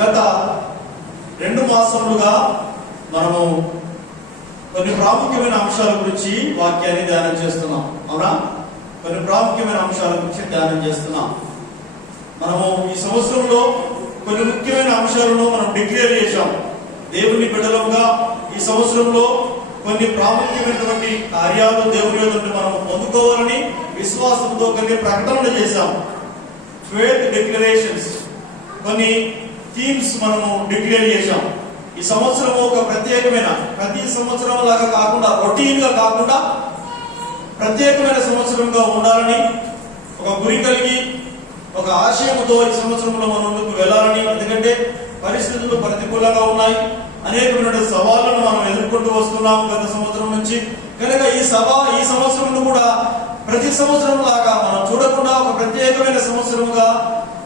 గత 2 మాసములుగా మనము కొన్ని ప్రాముఖ్యమైన అంశాల గురించి వాక్యాన్ని ధ్యానం చేస్తున్నాం. అవునా? కొన్ని ప్రాముఖ్యమైన అంశాల గురించి ధ్యానం చేస్తున్నాం. మనము ఈ సంవత్సరంలో కొన్ని ముఖ్యమైన అంశాలను మనం డిక్లేర్ చేశాం. దేవుని బిడ్డలుగా ఈ సంవత్సరంలో కొన్ని ప్రాముఖ్యమైనటువంటి కార్యాలు దేవుని యొద్ద మనం పొందుకోవాలని విశ్వాసంతో కొన్ని ప్రకటనలు చేశాం. ఫెయిత్ డిక్లరేషన్స్, కొన్ని థీమ్స్ మనము డిక్లేర్ చేశాం. ఈ సంవత్సరం ఒక ప్రత్యేకమైన, ప్రతి సంవత్సరం లాగా కాకుండా, రొటీన్ గా కాకుండా ప్రత్యేకమైన సంవత్సరంగా ఉండాలని ఒక గురి కలిగి ఒక ఆశయంతో ఈ సంవత్సరంలో మనం ముందుకు వెళ్ళాలని. ఎందుకంటే పరిస్థితులు ప్రతికూలంగా ఉన్నాయి, అనేకమైన సవాళ్లను మనం ఎదుర్కొంటూ వస్తున్నాం గత సంవత్సరం నుంచి. కనుక ఈ సంవత్సరంలో కూడా ప్రతి సంవత్సరం లాగా మనం చూడకుండా ఒక ప్రత్యేకమైన సంవత్సరముగా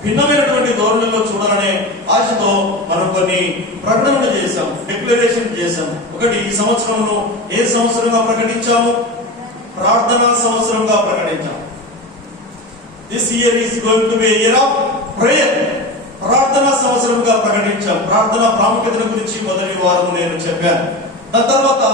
భిన్నమైనటువంటి ధోరణిలో చూడాలనే ఆశతో మనం కొన్ని ప్రకటనలు చేశాం, డిక్లరేషన్ చేశాం. ఒకటి, ఈ సంవత్సరంలో ఏ సంవత్సరంగా ప్రకటించాము? ప్రార్థనా సంవత్సరంగా ప్రకటించాం. This year is going to be a year of prayer. ప్రార్థనా సంవత్సరంగా ప్రకటించాం. ప్రార్థన ప్రాముఖ్యత గురించి మొదటి వారం నేను చెప్పాను. దాని తర్వాత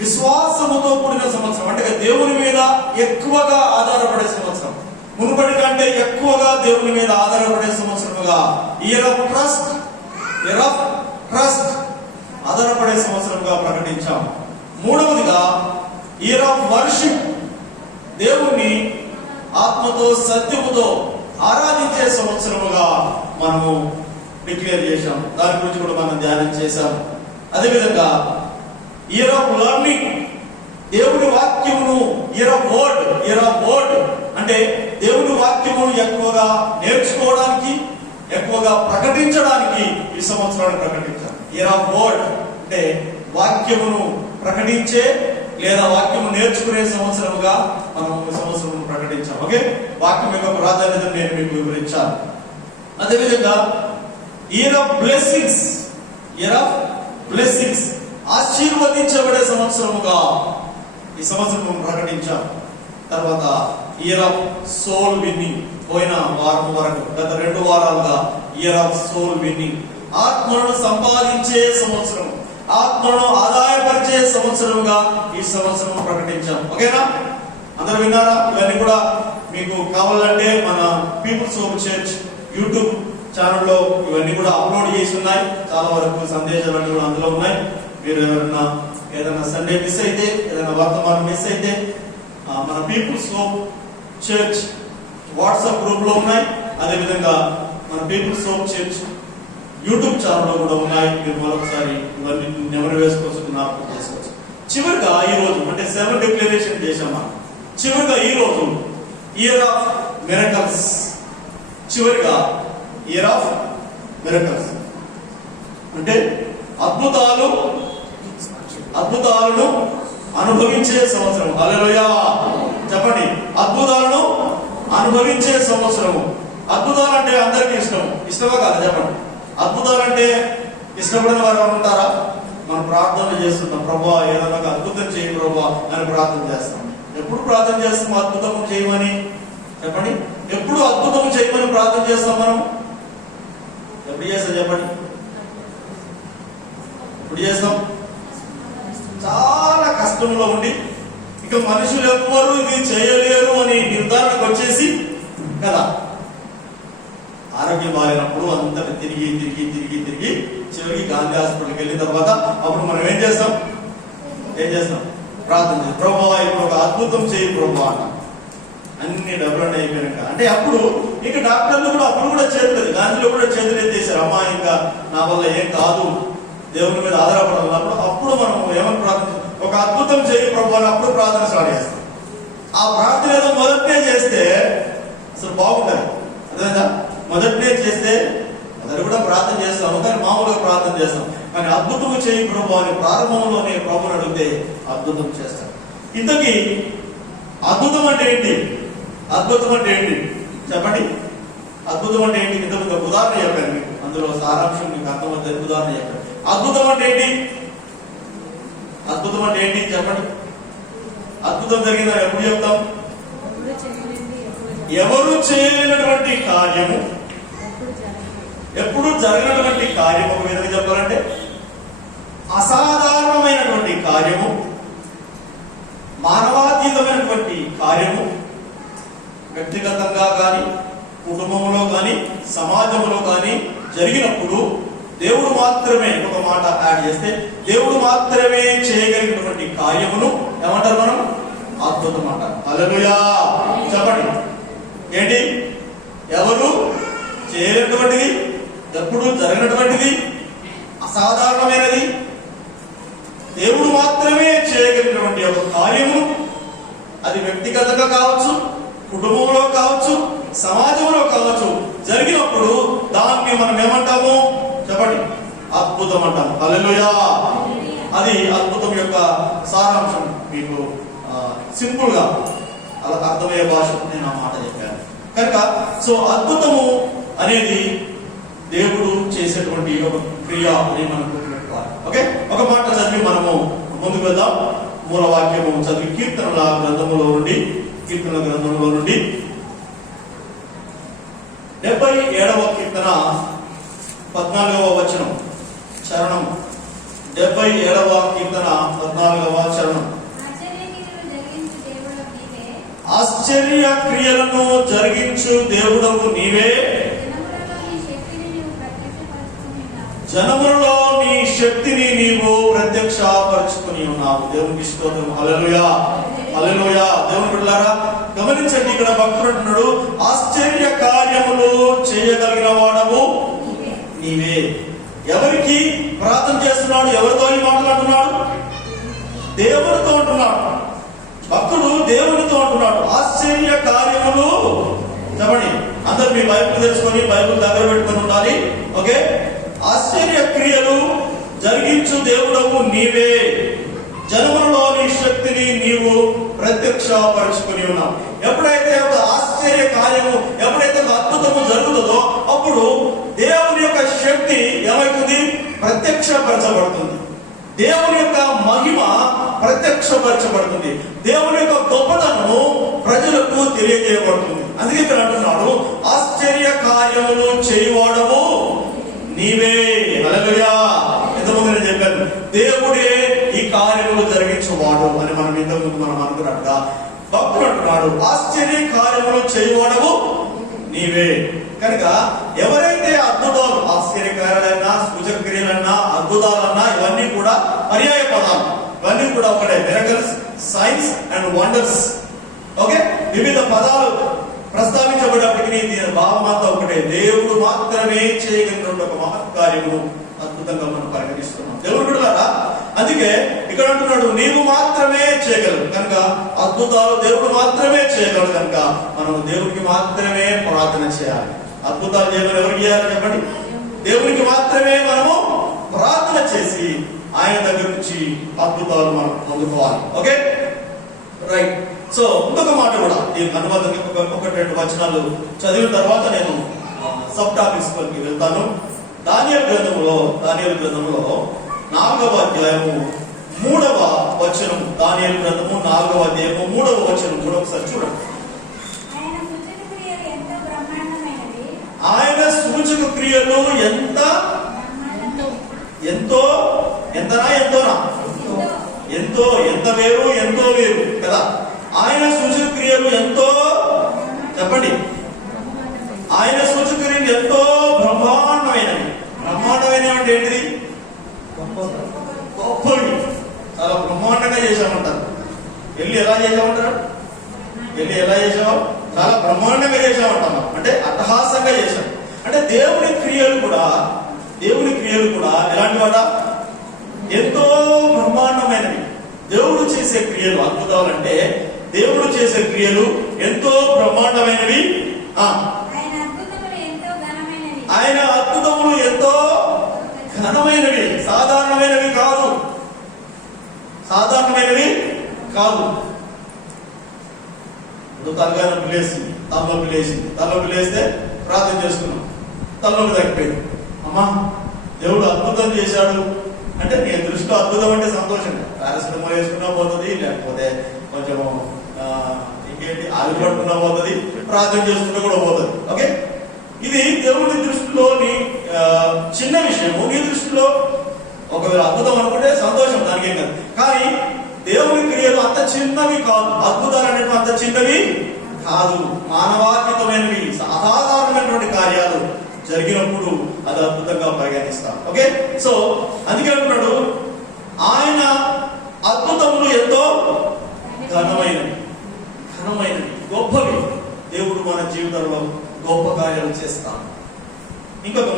విశ్వాసముతో కూడిన సంవత్సరం, అంటే దేవుని మీద ఎక్కువగా ఆధారపడే సంవత్సరం, మునుపటి కంటే ఎక్కువగా దేవుని మీద ఆధారపడే సంవత్సరముగా ఇయర్ ఆఫ్ ట్రస్ట్, ఆధారపడే సంవత్సరంగా ప్రకటించాం. మూడవదిగా ఇయర్ ఆఫ్ వర్షిప్, దేవుణ్ణి ఆత్మతో సత్యముతో ఆరాధించే సంవత్సరముగా మనము డిక్లేర్ చేశాం. దాని గురించి కూడా మనం ధ్యానం చేశాం. అదేవిధంగా ఇయర్ ఆఫ్ లర్నింగ్, దేవుని వాక్యమును, ఇయర్ ఆఫ్ వర్డ్ అంటే దేవుని వాక్యమును ఎక్కువగా నేర్చుకోవడానికి, ఎక్కువగా ప్రకటించడానికి ఈ సంవత్సరాన్ని ప్రకటించాం. ఇయర్ ఆఫ్ వర్డ్ అంటే వాక్యమును ప్రకటించే లేదా వాక్యము నేర్చుకునే సంవత్సరముగా మనం ఈ సంవత్సరం ప్రకటించాం. ఓకే, వాక్యం యొక్క ప్రాధాన్యతను నేను మీకు వివరించాను. అదేవిధంగా ఇయర్ ఆఫ్ బ్లెస్సింగ్స్, ఆశీర్వదించబడే సంవత్సరముగా ఈ సంవత్సరం ప్రకటించాం. తర్వాత ఇయర్ ఆఫ్ సోల్ విన్నింగ్, పోయిన వారం వరకు గత 2 వారాలుగా ఇయర్ ఆఫ్ సోల్ విన్నింగ్, ఆత్మలను సంపాదించే సంవత్సరం, ఆత్మలను ఆదాయపరిచే సంవత్సరంగా ఈ సంవత్సరం ప్రకటించాం. ఓకేనా? అందరూ విన్నారా? ఇవన్నీ కూడా మీకు కావాలంటే మన పీపుల్స్ హోప్ చర్చ్ యూట్యూబ్ ఛానల్లో ఇవన్నీ కూడా అప్లోడ్ చేసి ఉన్నాయి. చాలా వరకు సందేశాలు కూడా అందులో ఉన్నాయి. మీరు ఎవరైనా ఏదైనా సండే మిస్ అయితే, ఏదైనా వర్తమానం మిస్ అయితే మన people's hope church WhatsApp group లో ఉన్నాయి. అదేవిధంగా మన పీపుల్స్ హోప్ చర్చ్ యూట్యూబ్ ఛానల్లో కూడా ఉన్నాయి. మీరు మరొకసారి ఇవన్నీ నెమరు వేసుకోవచ్చు, జ్ఞాపకం చేసుకోవచ్చు. చివరిగా ఈ రోజు అంటే 7 డిక్లరేషన్ చేశాం మనం. చివరిగా ఈ రోజు ఇయర్ ఆఫ్ మిరకల్స్, చివరిగా ఇయర్ ఆఫ్ మిరకల్స్ అంటే అద్భుతాలను అనుభవించే సంవత్సరం. హల్లెలూయా చెప్పండి. అద్భుతాలను అనుభవించే సంవత్సరము. అద్భుతాలు అంటే అందరికీ ఇష్టమా కాదు? చెప్పండి. అద్భుతాలు అంటే ఇష్టపడిన వారు ఉంటారా? మనం ప్రార్థనలు చేస్తున్నాం, ప్రభువా ఏదైనా అద్భుతం చేయి ప్రభువా అని ప్రార్థన చేస్తాం. ఎప్పుడు ప్రార్థన చేస్తాం అద్భుతం చేయమని? చెప్పండి. ఎప్పుడు అద్భుతం చేయమని ప్రార్థన చేస్తాం మనం? ఎప్పుడు చేస్తాం చెప్పండి? ఎప్పుడు చేస్తాం? చాలా కష్టంలో ఉండి ఇక మనుషులు ఎవ్వరూ ఇది చేయలేరు అని నిర్ధారణకు వచ్చేసి కదా, ఆరోగ్యం బాగాలేనప్పుడు అంతటి తిరిగి చివరికి గాంధీ హాస్పిటల్కి వెళ్ళిన తర్వాత అప్పుడు మనం ఏం చేస్తాం? ప్రార్థన చేస్తాం. ప్రభువా ఇప్పుడు ఒక అద్భుతం చేయి ప్రభువా అంట. అన్ని డబ్బులు అయిపోయాక అంటే అప్పుడు ఇక డాక్టర్లు కూడా అప్పుడు కూడా చేతులేదు, గాంధీలో కూడా చేతులు ఎత్తేసారు. అమ్మా ఇంకా నా వల్ల ఏం కాదు, దేవుని మీద ఆధారపడాలన్నప్పుడు అప్పుడు మనం ఏమని ప్రార్థన, ఒక అద్భుతం చేయి ప్రభు అని అప్పుడు ప్రార్థన స్టార్ట్ చేస్తాం. ఆ ప్రార్థన ఏదో మొదటినే చేస్తే అసలు బాగుంటుంది. అదేదా మొదటినే చేస్తే మొదటి కూడా ప్రార్థన చేస్తాము, కానీ మామూలుగా ప్రార్థన చేస్తాం. కానీ అద్భుతం చేయి ప్రభు అని ప్రారంభంలోనే ప్రభుని అడిగితే అద్భుతం చేస్తాం. ఇంతకీ అద్భుతం అంటే ఏంటి? చెప్పండి. అద్భుతం అంటే ఏంటి? ఇంతకు ఉదాహరణ చెప్పాను మీకు, అందులో సారాంశం మీకు అర్థమవుతుంది. ఉదాహరణ చెప్పాను. అద్భుతం అంటే ఏంటి చెప్పండి. అద్భుతం జరిగిందా ఎప్పుడు చెప్తాం? ఎవరు చేయలేనటువంటి కార్యము, ఎప్పుడు జరగనటువంటి కార్యము, ఒక విధంగా చెప్పాలంటే అసాధారణమైనటువంటి కార్యము, మానవాతీతమైనటువంటి కార్యము వ్యక్తిగతంగా కానీ, కుటుంబంలో కానీ, సమాజంలో కానీ జరిగినప్పుడు దేవుడు మాత్రమే, ఒక మాట యాడ్ చేస్తే, దేవుడు మాత్రమే చేయగలిగినటువంటి కార్యమును ఏమంటారు మనం? అద్భుతం అంటారు. హల్లెలూయా చెప్పండి. ఏంటి? ఎవరు చేయలేనటువంటిది, ఎప్పుడు జరగనటువంటిది, అసాధారణమైనది, దేవుడు మాత్రమే చేయగలిగినటువంటి ఒక కార్యము, అది వ్యక్తిగతంగా కావచ్చు, కుటుంబంలో కావచ్చు, సమాజంలో కావచ్చు, జరిగినప్పుడు దాన్ని మనం ఏమంటాము? చెప్పండి. అద్భుతం అంటాం. హల్లెలూయా. అది అద్భుతం యొక్క సారాంశం. మీకు సింపుల్ గా అలా అర్థమయ్యే భాష నేను ఆ మాట చెప్పాను కనుక, సో అద్భుతము అనేది దేవుడు చేసేటువంటి ఒక క్రియ అని మనం గుర్తుపెట్టుకోవాలి. ఓకే, ఒక మాట చదివి మనము ముందుకు వెళ్దాం. మూల వాక్యము చదివి కీర్తనల గ్రంథంలో నుండి 77వ కీర్తన 14వ వచనం చరణం. 77వ కీర్తన 14వ చరణం. ఆశ్చర్య క్రియలను జరిగించు దేవుడవు నీవే, జనములలో నీ శక్తిని నీవు ప్రత్యక్షపరచుకుని ఉన్నావు. దేవునికి స్తోత్రం. హల్లెలూయా, హల్లెలూయా. దేవుని బిడ్డలారా గమనించండి, ఇక్కడ భక్తుడు అంటున్నాడు, ఆశ్చర్య కార్యములు చేయగలిగిన వాడవు నీవే. ఎవరికి ప్రార్థన చేస్తున్నాడు? ఎవరితో ఈ మాట్లాడుతున్నాడు? దేవునితో అంటున్నాడు. భక్తుడు దేవునితో అంటున్నాడు, ఆశ్చర్య కార్యములు. చెప్పండి, అందరు మీ బైబిల్ తెలుసుకొని బైబిల్ దగ్గర పెట్టుకొని ఉండాలి. ఓకే, ఆశ్చర్య క్రియలు జరిగించు దేవుడవు నీవే, జనములలో నీ శక్తిని నీవు ప్రత్యక్షపరుచుకుని ఉన్నావు. ఎప్పుడైతే ఒక ఆశ్చర్య కార్యము, ఎప్పుడైతే ఒక అద్భుతము జరుగుతుందో అప్పుడు దేవుని యొక్క శక్తి ఏమవుతుంది? ప్రత్యక్షపరచబడుతుంది. దేవుని యొక్క మహిమ ప్రత్యక్షపరచబడుతుంది. దేవుని యొక్క గొప్పతనము ప్రజలకు తెలియజేయబడుతుంది. అందుకే ఇక్కడ అంటున్నాడు, ఆశ్చర్య కార్యములు చేయువాడవు నీవే. హల్లెలూయా. ఇంతకుముందు నేను చెప్పాను, దేవుడే ఈ కార్యములు జరిగించేవాడు అని మనం ఇంతకుముందు మనం అనుకున్నట్టుగా భక్తుడు అంటున్నాడు, ఆశ్చర్య కార్యములు చేయువాడవు నీవే. కనుక ఎవరైతే అద్భుతాలు, ఆశ్చర్య కార్యాలన్నా, సూచక్రియలన్నా, అద్భుతాలన్నా ఇవన్నీ కూడా పర్యాయ పదాలు, ఇవన్నీ కూడా ఒకటే. Miracles, science and wonders. Okay, వివిధ పదాలు ప్రస్తావించబడినప్పటికీ దీని భావం అంతా ఒకటే. దేవుడు మాత్రమే చేయగలిగిన ఒక మహత్కార్యము అద్భుతంగా మనం పరిగణిస్తున్నాం. దేవుడు బిడ్డలారా, అందుకే ఇక్కడ అంటున్నాడు, నీవు మాత్రమే చేయగలవు. కనుక అద్భుతాలు దేవుడు మాత్రమే చేయగలడు. కనుక మనం దేవుడికి మాత్రమే ప్రార్థన చేయాలి. అద్భుతాలు చేయమని ఎవరికి చేయాలి చెప్పండి? దేవునికి మాత్రమే మనము ప్రార్థన చేసి ఆయన దగ్గర నుంచి అద్భుతాలు మనం పొందుకోవాలి. Okay, right. సో ఇంకొక మాట కూడా దీనికి అనువాదంగా ఒకటి రెండు వచనాలు చదివిన తర్వాత నేను సబ్ టాపిక్స్ కి వెళ్తాను. దానియేలు గ్రంథంలో 4వ అధ్యాయము 3వ వచనం. దానియేలు గ్రంథము 4వ అధ్యాయము 3వ వచనం కూడా ఒకసారి చూడండి. ఆయన సూచక క్రియలు ఎంతో ఎంత వేరు కదా. ఆయన సూచక క్రియలు ఎంతో, చెప్పండి, ఆయన సూచక క్రియలు ఎంతో బ్రహ్మాండమైనవి. బ్రహ్మాండమైనవి అంటే ఏంటిది? గొప్పవి. చాలా బ్రహ్మాండంగా చేశామంటారు. వెళ్ళి ఎలా చేశామంటారు? చాలా బ్రహ్మాండంగా చేశామంటాం. అంటే అట్టహాసంగా చేశాం. అంటే దేవుని క్రియలు కూడా ఎలాంటి వాట? ఎంతో బ్రహ్మాండమైనవి. దేవుడు చేసే క్రియలు, అద్భుతాలు అంటే దేవుడు చేసే క్రియలు ఎంతో బ్రహ్మాండమైనవి. ఆయన అద్భుతములు ఎంతో ఘనమైనవి, సాధారణమైనవి కాదు. తలగానే పిలేసింది, తలలో పిలేస్తే ప్రార్థన చేసుకున్నాం, తలలోకి తగ్గిపోయింది. అమ్మా, దేవుడు అద్భుతం చేశాడు అంటే నీ దృష్టిలో అద్భుతం అంటే సంతోషం. పారాసిటమాల్ వేసుకున్నా పోతుంది, లేకపోతే కొంచెం ఇంకేంటి ఆలు పట్టుకున్నా పోతుంది, ప్రార్థన చేసుకున్నా కూడా పోతుంది. ఓకే, ఇది దేవుడి దృష్టిలోని చిన్న విషయము నీ దృష్టిలో. ఒకవేళ అద్భుతం అనుకుంటే సంతోషం, దానికేం కాదు. కానీ దేవుని క్రియలు అంత చిన్నవి కాదు, అద్భుతాలు అనేవి అంత చిన్నవి కాదు, మానవాతీతమైనవి, అసాధారణమైనటువంటి కార్యాలు జరిగినప్పుడు అది అద్భుతంగా పరిగణిస్తాం. ఓకే, సో అందుకే అంటున్నాడు ఆయన అద్భుతములు ఎంతో ఘనమైనవి, గొప్పవి. దేవుడు మన జీవితంలో గొప్ప కార్యాలు చేస్తాం. ఇంకొక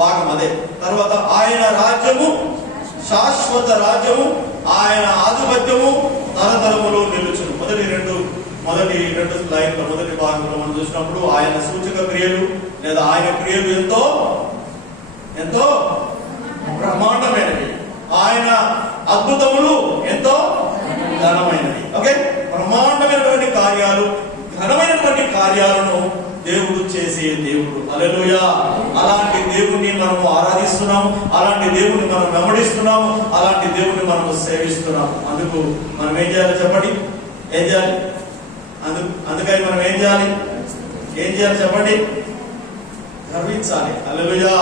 భాగం అదే. తర్వాత ఆయన రాజ్యము శాశ్వత రాజ్యము, ఆయన ఆధిపత్యము తరతరములో నిలుచును. మొదటి రెండు స్లైడ్ల మొదటి భాగంలో మనం చూసినప్పుడు ఆయన సూచక క్రియలు లేదా ఆయన క్రియలు ఎంతో ఎంతో బ్రహ్మాండమైనవి, ఆయన అద్భుతములు ఎంతో ఘనమైనవి. ఓకే, బ్రహ్మాండమైనటువంటి కార్యాలు, ఘనమైనటువంటి కార్యాలను దేవుడు చేసే దేవుడు. హల్లెలూయా. అలాంటి దేవుణ్ణి మనము ఆరాధిస్తున్నాము, అలాంటి దేవుణ్ణి మనం వెంబడిస్తున్నాము, అలాంటి దేవుణ్ణి మనము సేవిస్తున్నాము. అందుకు మనం ఏం చేయాలి చెప్పండి? ఏం చేయాలి? అందుకని మనం ఏం చేయాలి చెప్పండి? గర్వించాలి. హల్లెలూయా.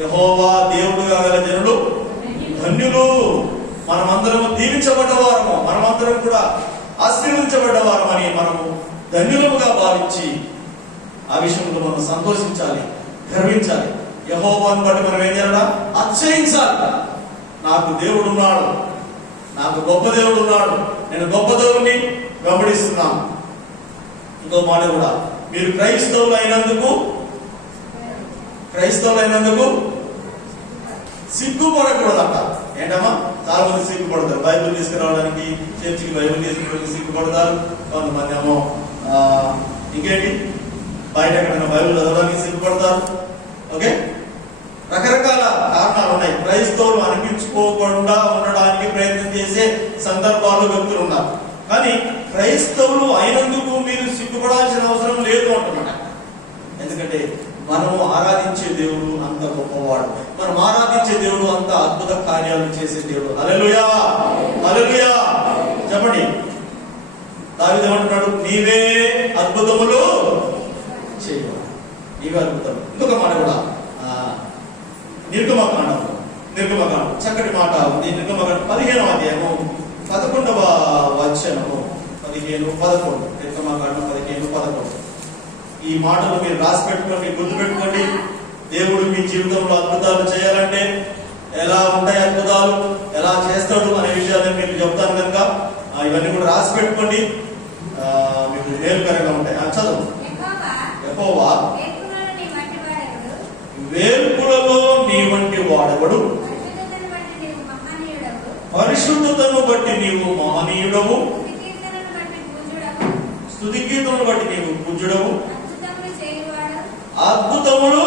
యెహోవా దేవుడుగా గల జనులు ధన్యులు. మనమందరము దీవించబడ్డవారము, మనమందరం కూడా ఆశీర్వదించబడ్డవారమని మనము ధన్యులముగా భావించి ఆ విషయంలో మనం సంతోషించాలి, గర్వించాలి. యెహోవాను బట్టి మనం ఏం చేయాలి? అతిశయించాలి. నాకు దేవుడు ఉన్నాడు, నాకు గొప్ప దేవుడు ఉన్నాడు, నేను గొప్ప దేవుడిని వెంబడిస్తున్నాను. ఇంకో మాట కూడా, మీరు క్రైస్తవులు అయినందుకు సిగ్గుపడకూడదట. ఏంటమ్మా? చాలా మంది సిగ్గుపడతారు. బైబిల్ తీసుకురావడానికి, చర్చికి బైబిల్ తీసుకురావడానికి సిగ్గుపడతారు. కొంతమంది ఏమో ఇంకేంటి బయట ఎక్కడైనా బైబిల్ చదవడానికి సిగ్గుపడతారు. ఓకే, రకరకాల కారణాలు ఉన్నాయి. క్రైస్తవులు అనిపించుకోకుండా ఉండడానికి ప్రయత్నం చేసే సందర్భాలు, వ్యక్తులు ఉన్నారు. కానీ క్రైస్తవులు అయినందుకు మీరు సిగ్గుపడాల్సిన అవసరం లేదు అంటున్నమాట. ఎందుకంటే మనము ఆరాధించే దేవుడు అంత గొప్పవాడు, మనం ఆరాధించే దేవుడు అంత అద్భుత కార్యాలు చేసే దేవుడు. హల్లెలూయా, హల్లెలూయా. చెప్పండి. దావీదు ఏమంటున్నాడు? నీవే అద్భుతములు చేయవు, నీవే అద్భుతం. ఇంకొక మాట కూడా, నిర్గమకాండం చక్కటి మాట ఉంది. నిర్గమకాండం 15వ అధ్యాయము 11వ వచనము, 15-11. నిర్గమకాండం 15-11. ఈ మాటలు మీరు రాసి పెట్టుకోండి, గుర్తు పెట్టుకోండి. దేవుడు మీ జీవితంలో అద్భుతాలు చేయాలంటే ఎలా ఉంటాయి అద్భుతాలు, ఎలా చేస్తాడు అనే విషయాన్ని మీకు చెప్తాను కనుక ఇవన్నీ కూడా రాసి పెట్టుకోండి, మీకు మేలుకరంగా ఉంటాయి. చదువు. యెహోవా వేల్పులలో నీ వంటి వాడెవడు, పరిశుద్ధతను బట్టి నీవు మహనీయుడవు, స్తుతి కీర్తనను బట్టి నీవు పూజ్యుడవు, అద్భుతములు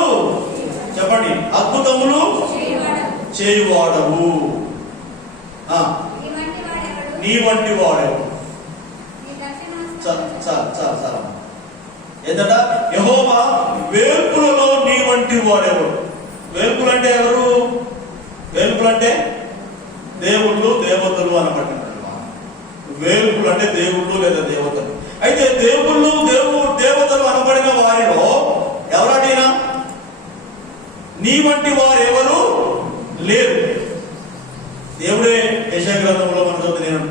చెప్పండి, అద్భుతములు చేయువాడవు, నీ వంటి వాడెవడు. చాలా ఏంటంట? యెహోవా వేల్పులలో నీ వంటి వాడెవడు. వేల్పులు అంటే ఎవరు? వేల్పులు అంటే దేవుళ్ళు, దేవతలు అనబట్టినట్టు. వేల్పులు అంటే దేవుళ్ళు లేదా దేవతలు. అయితే దేవుళ్ళు, దేవతలు అనబడిన వారిలో ఎవరడినా నీ వంటి వారు ఎవరు లేరు. దేవుడే యెషయా గ్రంథంలో మనం చదువుతున్నాను,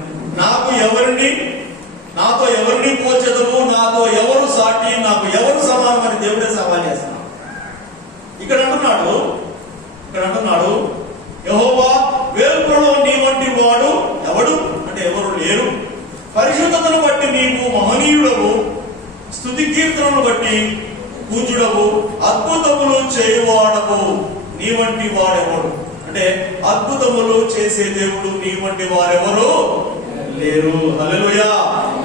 నాతో ఎవరిని పోల్చెదవు, నాతో ఎవరు సాటి, నాకు ఎవరు సమానం అని దేవుడే సవాల్ చేస్తున్నాడు. ఇక్కడ అంటున్నాడు యెహోవా వేల్పులలో నీ వంటి వాడు ఎవడు అంటే ఎవరు లేరు, పరిశుద్ధతను బట్టి నీవు మహనీయుడవు, స్తుతి కీర్తనను బట్టి పూజ్యుడవు, అద్భుతములు చేయువాడవు, నీ వంటి వాడెవడు. అంటే అద్భుతములు చేసే దేవుడు నీ వంటి వారెవరు లేరు. హల్లెలూయా.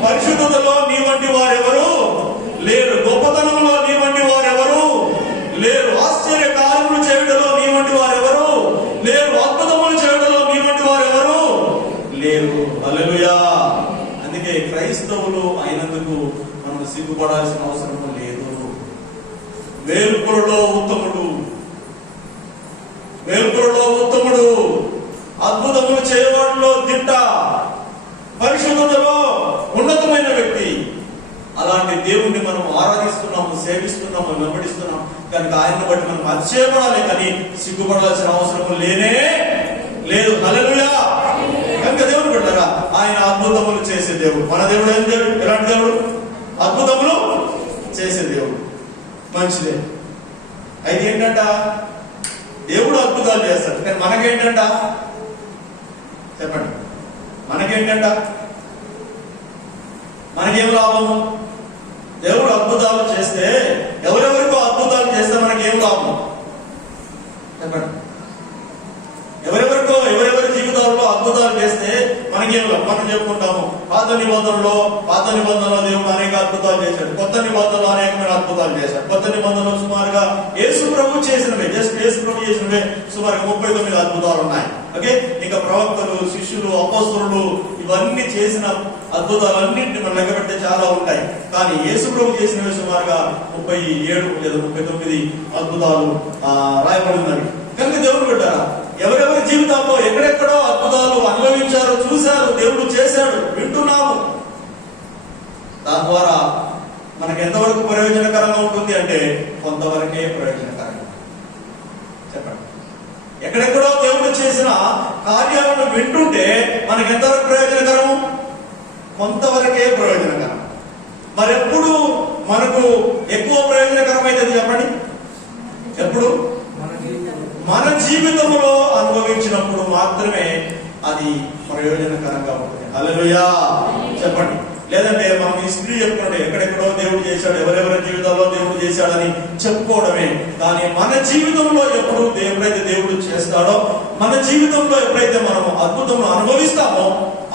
పరిశుద్ధతలో నీ వంటి వారెవరు లేరు, గొప్పతనంలో నీ వంటి వారెవరు లేరు, ఆశ్చర్య కార్యములు చేయడంలో నీ వంటి వారెవరు లేరు, అద్భుతములు చేయడంలో నీ వంటి వారెవరు లేరు. హల్లెలూయా. అందుకే క్రైస్తవులు అయినందుకు మనం సిగ్గుపడాల్సిన అవసరం లేదు. వేల్పులలో ఉత్తముడు, అద్భుతములు చేయవాడిలో దిట్ట, పరిశుద్ధతలో ఉన్నతమైన వ్యక్తి. అలాంటి దేవుణ్ణి మనం ఆరాధిస్తున్నాము, సేవిస్తున్నాము, వెంబడిస్తున్నాము. కనుక ఆయన్ని బట్టి మనం అతిశయపడాలి, కానీ సిగ్గుపడాల్సిన అవసరం లేనే లేదు. హల్లెలూయా. కనుక దేవుడు బిడ్డలారా, ఆయన అద్భుతములు చేసే దేవుడు. మన దేవుడు ఏం దేవుడు? ఎలాంటి దేవుడు? అద్భుతములు చేసే దేవుడు. మంచిదే. అయితే ఏంటంట, దేవుడు అద్భుతాలు చేస్తాడు, కానీ మనకేంటంట? చెప్పండి, మనకేంటంట? మనకేం లాభము? దేవుడు అద్భుతాలు చేస్తే, ఎవరెవరికో అద్భుతాలు చేస్తే మనకేం లాభం? చెప్పండి. ఎవరెవరి జీవితాల్లో అద్భుతాలు చేస్తే మనకేం లాభం? మనం చెప్పుకుంటాము, పాత నిబంధనలో దేవుడు అనేక అద్భుతాలు చేశాడు, కొత్త నిబంధనలో అనేకమైన అద్భుతాలు చేశాడు. కొత్త నిబంధనలో సుమారుగా యేసు ప్రభు చేసినవే, సుమారుగా 39 అద్భుతాలు ఉన్నాయి. ఓకే, ఇంకా ప్రవక్తలు, శిష్యులు, అపోస్తలులు ఇవన్నీ చేసిన అద్భుతాలన్నింటినీ మనం లెక్క పెడితే చాలా ఉంటాయి. కానీ యేసు ప్రభు చేసినవి సుమారుగా 37 లేదా 39 అద్భుతాలు రాయబడినవి. కనుక దేవుడు పెట్టారా, ఎవరెవరి జీవితాల్లో ఎక్కడెక్కడో అద్భుతాలు అనుభవించారు, చూశారు, దేవుడు చేశాడు, వింటున్నాము. దాని ద్వారా మనకు ఎంతవరకు ప్రయోజనకరంగా ఉంటుంది అంటే కొంతవరకే ప్రయోజనకరంగా. చెప్పండి, ఎక్కడెక్కడో దేవుడు చేసిన కార్యాలను వింటుంటే మనకు ఎంతవరకు ప్రయోజనకరము? కొంతవరకే ప్రయోజనకరం. మరెప్పుడు మనకు ఎక్కువ ప్రయోజనకరం అయితే చెప్పండి, ఎప్పుడు? మన జీవితంలో అనుభవించినప్పుడు మాత్రమే అది ప్రయోజనకరంగా ఉంటుంది. హల్లెలూయా. చెప్పండి. లేదంటే మనం హిస్టరీ చెప్పుకుంటే ఎక్కడెక్కడో దేవుడు చేశాడు, ఎవరెవరి జీవితంలో దేవుడు చేశాడని చెప్పుకోవడమే. కానీ మన జీవితంలో ఎప్పుడు ఎప్పుడైతే దేవుడు చేస్తాడో, మన జీవితంలో ఎప్పుడైతే మనం అద్భుతం అనుభవిస్తామో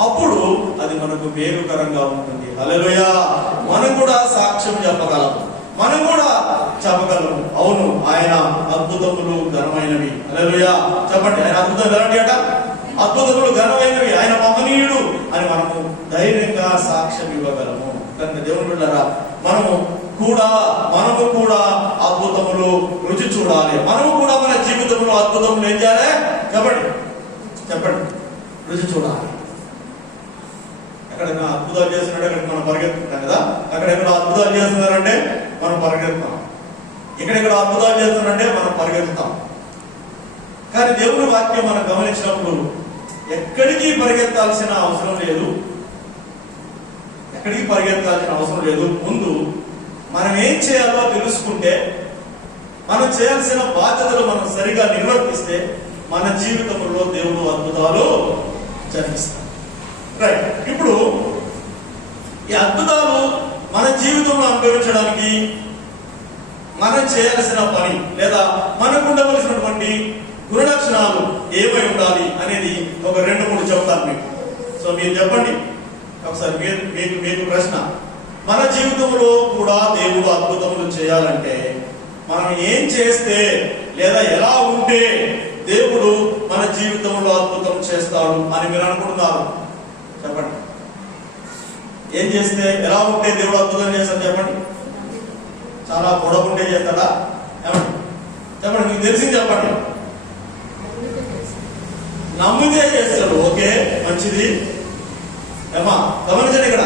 అప్పుడు అది మనకు మేలుకరంగా ఉంటుంది. హల్లెలూయా. మనం కూడా సాక్ష్యం చెప్పగలము, మనం కూడా చెప్పగలము, అవును ఆయన అద్భుతములు ఘనమైనవి. హల్లెలూయా. చెప్పండి, ఆయన అద్భుతం ఎలాంటి అట? అద్భుతములు ఘనమైనవి, ఆయన మహనీయుడు అని మనము ధైర్యంగా సాక్ష్యం ఇవ్వగలము. కనుక దేవుని బిడ్డలారా, మనము కూడా అద్భుతములు రుచి చూడాలి. మనము కూడా మన జీవితంలో అద్భుతములు ఏం చేయాలి? చెప్పండి, రుచి చూడాలి. ఎక్కడైనా అద్భుతాలు చేస్తున్నాడు, అక్కడికి మనం పరిగెత్తుకుంటాం కదా. అక్కడెక్కడ అద్భుతాలు చేస్తున్నారంటే మనం పరిగెత్తుతాం, ఎక్కడెక్కడ అద్భుతాలు చేస్తున్నారంటే మనం పరిగెత్తుతాం. కానీ దేవుని వాక్యం మనం గమనించినప్పుడు ఎక్కడికి పరిగెత్తాల్సిన అవసరం లేదు. ముందు మనం ఏం చేయాలో తెలుసుకుంటే, మనం చేయాల్సిన బాధ్యతలు మనం సరిగా నిర్వర్తిస్తే మన జీవితంలో దేవుడు అద్భుతాలు జరిగిస్తాడు. రైట్. ఇప్పుడు ఈ అద్భుతాలు మన జీవితంలో అనుభవించడానికి మనం చేయాల్సిన పని లేదా మనకు ఉండవలసినటువంటి గుణలక్షణాలు ఏమై ఉండాలి అనేది ఒక 2-3 చెప్తాను మీకు. సో మీరు చెప్పండి ఒకసారి. మీకు ప్రశ్న, మన జీవితంలో కూడా దేవుడు అద్భుతములు చేయాలంటే మనం ఏం చేస్తే లేదా ఎలా ఉంటే దేవుడు మన జీవితంలో అద్భుతం చేస్తాడు అని మీరు అనుకుంటున్నారు? చెప్పండి. ఏం చేస్తే, ఎలా ఉంటే దేవుడు అద్భుతం చేస్తాడు? చెప్పండి. చాలా పొడవుంటే చేస్తాడా? చెప్పండి, మీకు తెలిసింది చెప్పండి. నమ్మితే చేస్తాడు. ఓకే, మంచిది. ఏమా గమనించండి, ఇక్కడ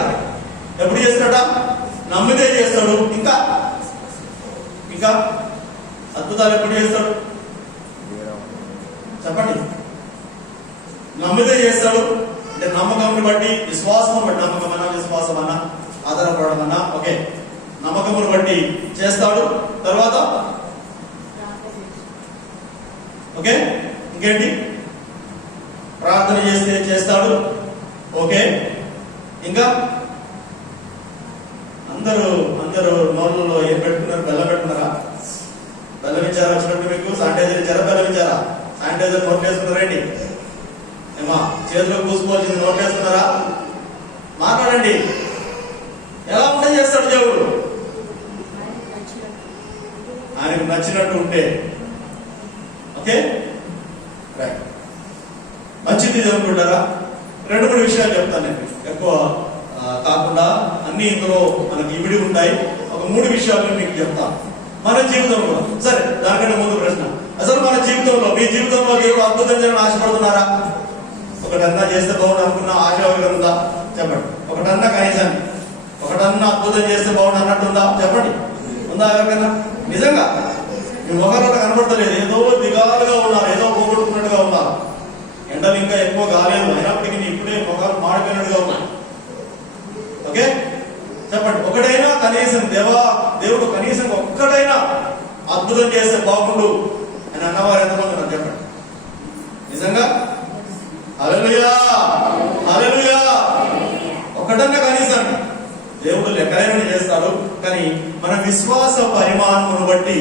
ఎప్పుడు చేస్తాడ? నమ్మితే చేస్తాడు. ఇంకా అద్భుతాలు ఎప్పుడు చేస్తాడు? చెప్పండి. నమ్మితే చేస్తాడు అంటే నమ్మకమును బట్టి, విశ్వాసమును బట్టి, విశ్వాసమన్నా ఆధారపడమన్నా, ఓకే, నమ్మకమును బట్టి చేస్తాడు. తర్వాత ఓకే, ఇంకేంటి? ప్రార్థన చేస్తే చేస్తాడు. ఓకే, ఇంకా అందరూ నోళ్ళలో ఏం పెట్టుకున్నారు? బెల్లం పెట్టుకున్నారా? బెల్లం ఇచ్చారా? వచ్చినప్పుడు మీకు శానిటైజర్ ఇచ్చారా? బెల్లం ఇచ్చారా? శానిటైజర్ నోట్లు వేసుకున్నారండి? ఏమా చేతిలో కూసుకోవాల్సింది నోట్లు వేసుకున్నారా? మాట్లాడండి. ఎలా ఉంటే చేస్తాడు దేవుడు? ఆయనకు నచ్చినట్టు ఉంటే. ఓకే, రైట్, మంచిది. అనుకుంటారా? 2-3 విషయాలు చెప్తాను నేను, ఎక్కువ కాకుండా అన్ని ఇందులో మనకి ఇమిడి ఉంటాయి. ఒక 3 విషయాలు మీకు చెప్తాను. మన జీవితంలో, సరే దానికంటే ముందు ప్రశ్న, అసలు మన జీవితంలో, మీ జీవితంలో దేవుడు అద్భుతం చేయాలని ఆశపడుతున్నారా? ఒకటన్నా చేస్తే బాగుండు అనుకున్న ఆశ ఉందా? చెప్పండి. ఒకటన్నా కనీసం ఒకటన్నా అద్భుతం చేస్తే బాగుండు అన్నట్టుందా? చెప్పండి, ఉందా ఎవరికైనా? నిజంగా మీ మొహంలో కనబడతలేదు, ఏదో దిగాలుగా ఉన్నారు, ఏదో పోగొట్టుకున్నట్టుగా ఉన్నారు. ఎండలు ఇంకా ఎక్కువ కాలేదు, అయినప్పటికీ ఇప్పుడే మొహాలు మాడిపోయినట్టుగా ఉన్నాయి. ఓకే, చెప్పండి. ఒకటైనా కనీసం దేవుడు కనీసం ఒక్కటైనా అద్భుతం చేస్తే బాగుండు అని అన్నవారు ఎంతమంది ఉన్నారు చెప్పండి. నిజంగా హల్లెలూయా, హల్లెలూయా. ఒకటన్నా కనీసం దేవుడు లెక్కలైన చేస్తాడు. కానీ మన విశ్వాస పరిమాణమును బట్టి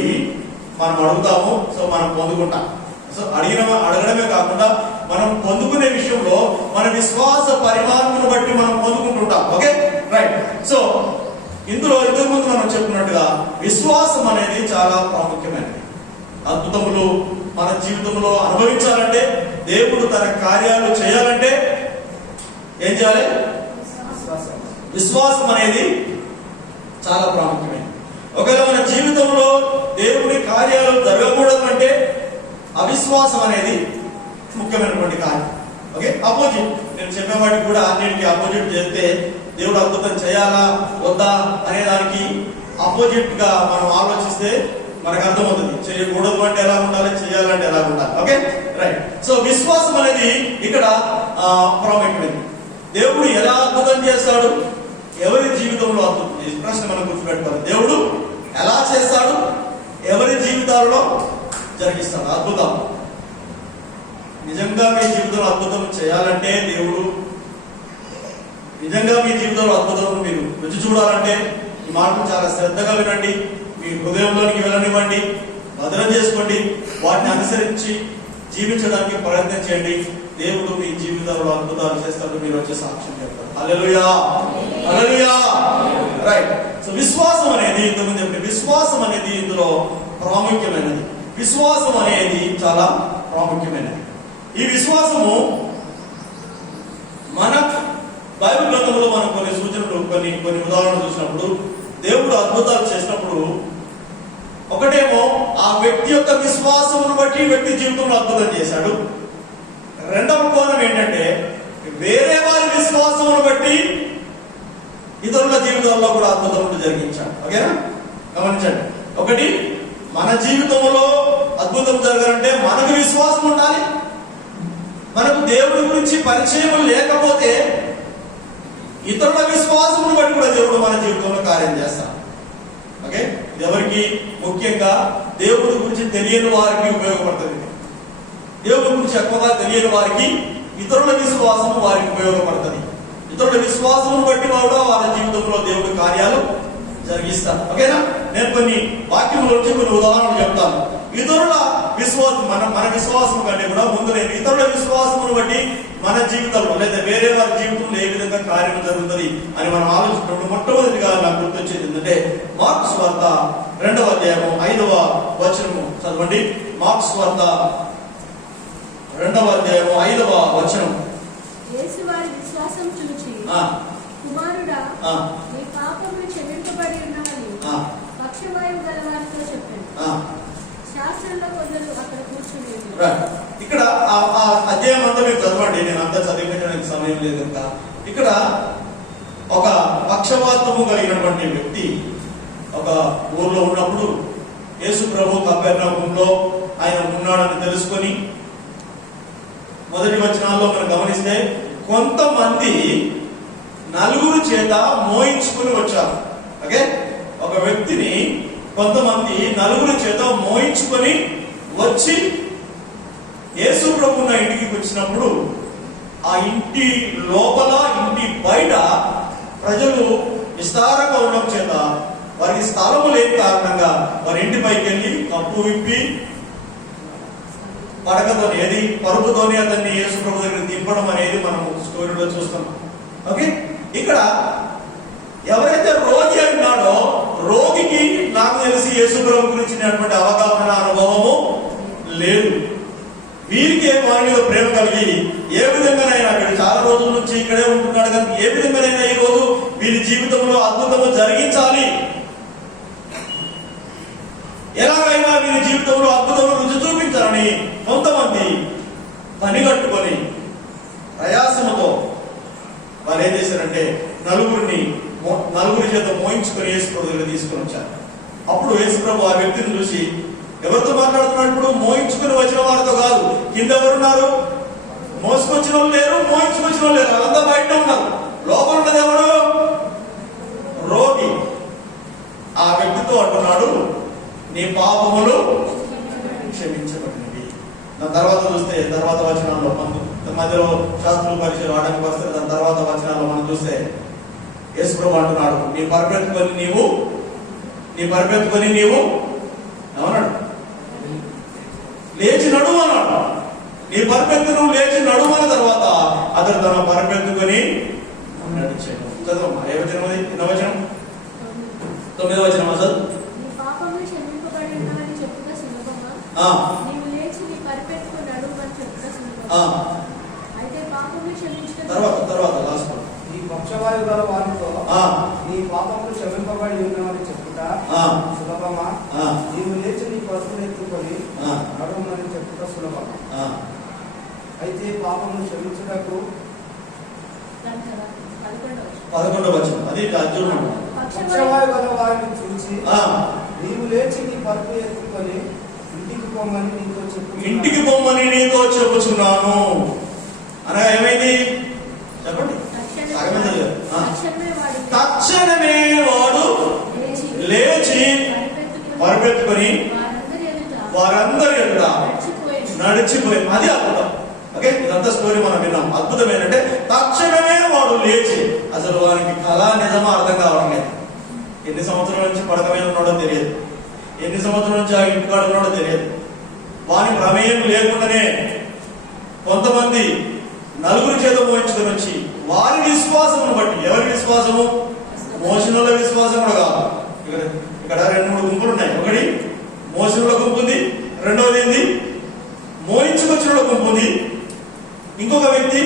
మనం అడుగుతాము, సో మనం పొందుకుంటాం. సో అడగడమే కాకుండా మనం పొందుకునే విషయంలో మన విశ్వాస పరిమాణమును బట్టి మనం పొందుకుంటుంటాం. Okay, right. సో ఇందులో ఇంతకు ముందు మనం చెప్పుకున్నట్టుగా విశ్వాసం అనేది చాలా ప్రాముఖ్యమైనది. అద్భుతములు మన జీవితంలో అనుభవించాలంటే, దేవుడు తన కార్యాలు చేయాలంటే ఏం చేయాలి? విశ్వాసం అనేది చాలా ప్రాముఖ్యమైనది. ఒకవేళ మన జీవితంలో దేవుడి కార్యాలు జరగకూడదు అంటే అవిశ్వాసం అనేది ముఖ్యమైనటువంటి కార్యం. Okay, opposite. నేను చెప్పే వాటికి కూడా అన్నిటికీ అపోజిట్ చేస్తే దేవుడు అద్భుతం చేయాలా వద్దా అనే దానికి అపోజిట్ గా మనం ఆలోచిస్తే మనకు అర్థమవుతుంది. చేయకూడదు అంటే ఎలా ఉండాలి, చేయాలంటే ఎలా ఉండాలి. Okay, right. సో విశ్వాసం అనేది ఇక్కడ ప్రాముఖ్యమైనది. దేవుడు ఎలా అద్భుతం చేస్తాడు, ఎవరి జీవితంలో అద్భుతం, ఈ ప్రశ్న మనం గుర్తుపెట్టుకోవాలి. దేవుడు ఎలా చేస్తాడు, ఎవరి జీవితాలలో జరిగిస్తాడు అద్భుతం. నిజంగా మీ జీవితంలో అద్భుతం చేయాలంటే, దేవుడు నిజంగా మీ జీవితంలో అద్భుతం మీరు రుచి చూడాలంటే ఈ మాటలు చాలా శ్రద్ధగా వినండి, మీ హృదయంలోనికి వెళ్ళనివ్వండి, భద్రం చేసుకోండి, వాటిని అనుసరించి జీవించడానికి ప్రయత్నం చేయండి. దేవుడు మీ జీవితంలో అద్భుతాలు చేస్తాడు, మీరు వచ్చే సాక్ష్యం చెప్తారు. హల్లెలూయా, హల్లెలూయా, రైట్. సో విశ్వాసం అనేది ఇంతకుముందు చెప్పిన విశ్వాసం అనేది ఇందులో ప్రాముఖ్యమైనది. విశ్వాసం అనేది చాలా ప్రాముఖ్యమైనది. ఈ విశ్వాసము మన బైబిల్ గ్రంథంలో మనం కొన్ని సూచనలు, కొన్ని ఉదాహరణలు చూసినప్పుడు, దేవుడు అద్భుతాలు చేసినప్పుడు ఒకటేమో ఆ వ్యక్తి యొక్క విశ్వాసమును బట్టి వ్యక్తి జీవితంలో అద్భుతం చేశాడు. రెండవ కోణం ఏంటంటే వేరే వారి విశ్వాసమును బట్టి ఇతరుల జీవితాల్లో కూడా అద్భుతములు జరిగించాడు. ఓకేనా, గమనించండి. ఒకటి, మన జీవితంలో అద్భుతం జరగాలంటే మనకు విశ్వాసం ఉండాలి. మనకు దేవుడి గురించి పరిచయం లేకపోతే ఇతరుల విశ్వాసమును బట్టి కూడా దేవుడు మన జీవితంలో కార్యం చేస్తాడు. ఓకే, ఇది ఎవరికి? ముఖ్యంగా దేవుడి గురించి తెలియని వారికి ఉపయోగపడుతుంది. దేవుడి గురించి ఎక్కువగా తెలియని వారికి ఇతరుల విశ్వాసము వారికి ఉపయోగపడుతుంది. ఇతరుల విశ్వాసమును బట్టి కూడా వాళ్ళ జీవితంలో దేవుడి కార్యాలు జరిగిస్తారు. ఓకేనా, నేను కొన్ని వాక్యముల నుంచి కొన్ని ఉదాహరణలు చెప్తాను. ఇతరుల విశ్వాసం మన విశ్వాసం కంటే కూడా ముందు నేను ఇతరుల విశ్వాసమును బట్టి మన జీవితంలో లేదా వేరే వారి జీవితంలో ఏ విధంగా కార్యం జరుగుతుంది అని మనం ఆలోచించినప్పుడు మొట్టమొదటిగా నాకు గుర్తొచ్చేది ఏంటంటే మార్క్స్ వార్త 2వ అధ్యాయము 5వ వచనము చదవండి. మార్క్స్ వార్త 2వ అధ్యాయము 5వ వచనం. యేసు వారి విశ్వాసం చూచి, కుమారుడా, నీ పాపములు క్షమింపబడి ఉన్నవని పక్షవాయువు గల వారితో చెప్పాను. శాస్త్రంలో కొందరు అక్కడ కూర్చుని ఇక్కడ ఆ అధ్యాయం అంతా మీరు చదవండి, నేను అంతా చదివించడానికి సమయం లేదు కనుక. ఇక్కడ ఒక పక్షవాతము కలిగినటువంటి వ్యక్తి ఒక ఊర్లో ఉన్నప్పుడు యేసు ప్రభు కపెర్నహూములో ఆయన ఉన్నాడని తెలుసుకొని మొదటి వచనాల్లో మనం గమనిస్తే కొంతమంది 4 చేత మోయించుకుని వచ్చారు. ఓకే, ఒక వ్యక్తిని కొంతమంది 4 చేత మోయించుకొని వచ్చి యేసు ప్రభు నా ఇంటికి వచ్చినప్పుడు ఆ ఇంటి లోపల ఇంటి బయట ప్రజలు విస్తారంగా ఉండడం చేత వారికి స్థలము లేని కారణంగా వారి ఇంటిపైకి వెళ్ళి కప్పు విప్పి పడకతోని ఏది పరుపుతోని అతన్ని యేసు ప్రభు దగ్గర దింపడం అనేది మనం స్టోరీలో చూస్తున్నాం. ఓకే, ఇక్కడ ఎవరైతే రోగి ఉన్నాడో రోగికి నాకు తెలిసి యేసు ప్రభు గురించినటువంటి అవగాహన అనుభవము లేదు. వీరికి వారి మీద ప్రేమ కలిగి ఏ విధంగానైనా వీడు చాలా రోజుల నుంచి ఇక్కడే ఉంటున్నాడు కానీ ఏ విధంగానైనా ఈ రోజు వీరి జీవితంలో అద్భుతము జరిగించాలి, ఎలాగైనా వీరి జీవితంలో అద్భుతము రుచి చూపించాలని కొంతమంది పని కట్టుకొని ప్రయాసముతో వారు ఏం చేశారంటే 4 చేత మోయించుకొని యేసు ప్రభు దగ్గర తీసుకొని వచ్చారు. అప్పుడు యేసు ప్రభు ఆ వ్యక్తిని చూసి ఎవరితో మాట్లాడుతున్నాడు ఇప్పుడు? మోయించుకుని వచ్చిన వారితో కాదు. కింద ఎవరున్నారు? మోసుకొచ్చిన వాళ్ళు లేరు, మోయించుకొచ్చిన వాళ్ళు లేరు, వాళ్ళంతా బయట ఉన్నారు. లోపల ఉన్నది ఎవడు? రోగి. ఆ వ్యక్తితో అంటున్నాడు, నీ పాపములు క్షమించబడినవి. దాని తర్వాత చూస్తే తర్వాత వచనాల్లో మధ్యలో శాస్త్రులు పరిచయం ఆడడానికి వస్తే దాని తర్వాత వచనాల్లో మనం చూస్తే యేసు ప్రభు అంటున్నాడు, నీ పరిపెత్తుకొని నీవు ఏమన్నాడు? లేచి నడుము అన్నాడు. నీ పరిపెత్తు నువ్వు లేచి నడుము అన్న తర్వాత అతడు తన పరిపెత్తుకొని నడిచాడు. చదవమ్మా, ఏ వచనం అది? ఎన్నో వచనం? 9వ వచనం అసలు. నీ పాపములు క్షమింపబడినవని చెప్పుట సులభమా? నీవు లేచి నీ పరిపెత్తుకొని నడుమని చెప్పుట సులభమా? అయితే పాపములు క్షమించుట తర్వాత లాస్ట్ ఈ పక్షవాయు గల వారితో నీ పాపములు క్షమింపబడి ఉన్నవని చెప్పుట సులభమా? నీవు లేచి నీ పరుపును ఎత్తుకొని నడుమని చెప్పుట సులభమా? అయితే పాపములు క్షమించుటకు 11వ వచనం అది అర్జునుడు. పక్షవాయు గల వారిని చూచి నీవు లేచి నీ పరుపు ఎత్తుకొని ఇంటికి పొమ్మని నీతో చెప్పుచున్నాను అనగా ఏమైంది చెప్పండి? తక్షణమే వాడు లేచి పరిపెత్తుకొని వారందరి ఎదుట నడిచిపోయి. అది అద్భుతం. ఓకే, ఇదంతా స్టోరీ మనం విన్నాం. అద్భుతం ఏంటంటే తక్షణమే వాడు లేచి, అసలు వారికి కళ నిజమా అర్థం కావడం లేదు. ఎన్ని సంవత్సరాల నుంచి పడక మీద ఉన్నాడో తెలియదు, ఎన్ని సంవత్సరాల నుంచి ఆ ఇంటికాడ ఉన్నాడో తెలియదు. వాని ప్రమేయం లేకుండానే కొంతమంది నలుగురు చేత మోయించుకొని వచ్చి వారి విశ్వాసమును బట్టి, ఎవరి విశ్వాసము? మోసనుల విశ్వాసం కూడా కాదు. ఇక్కడ 2-3 గుంపులు ఉన్నాయి. ఒకటి మోసనుల గుంపు ఉంది, రెండవది ఏంది? మోయించుకొచ్చిన గుంపు ఉంది, ఇంకొక వ్యక్తి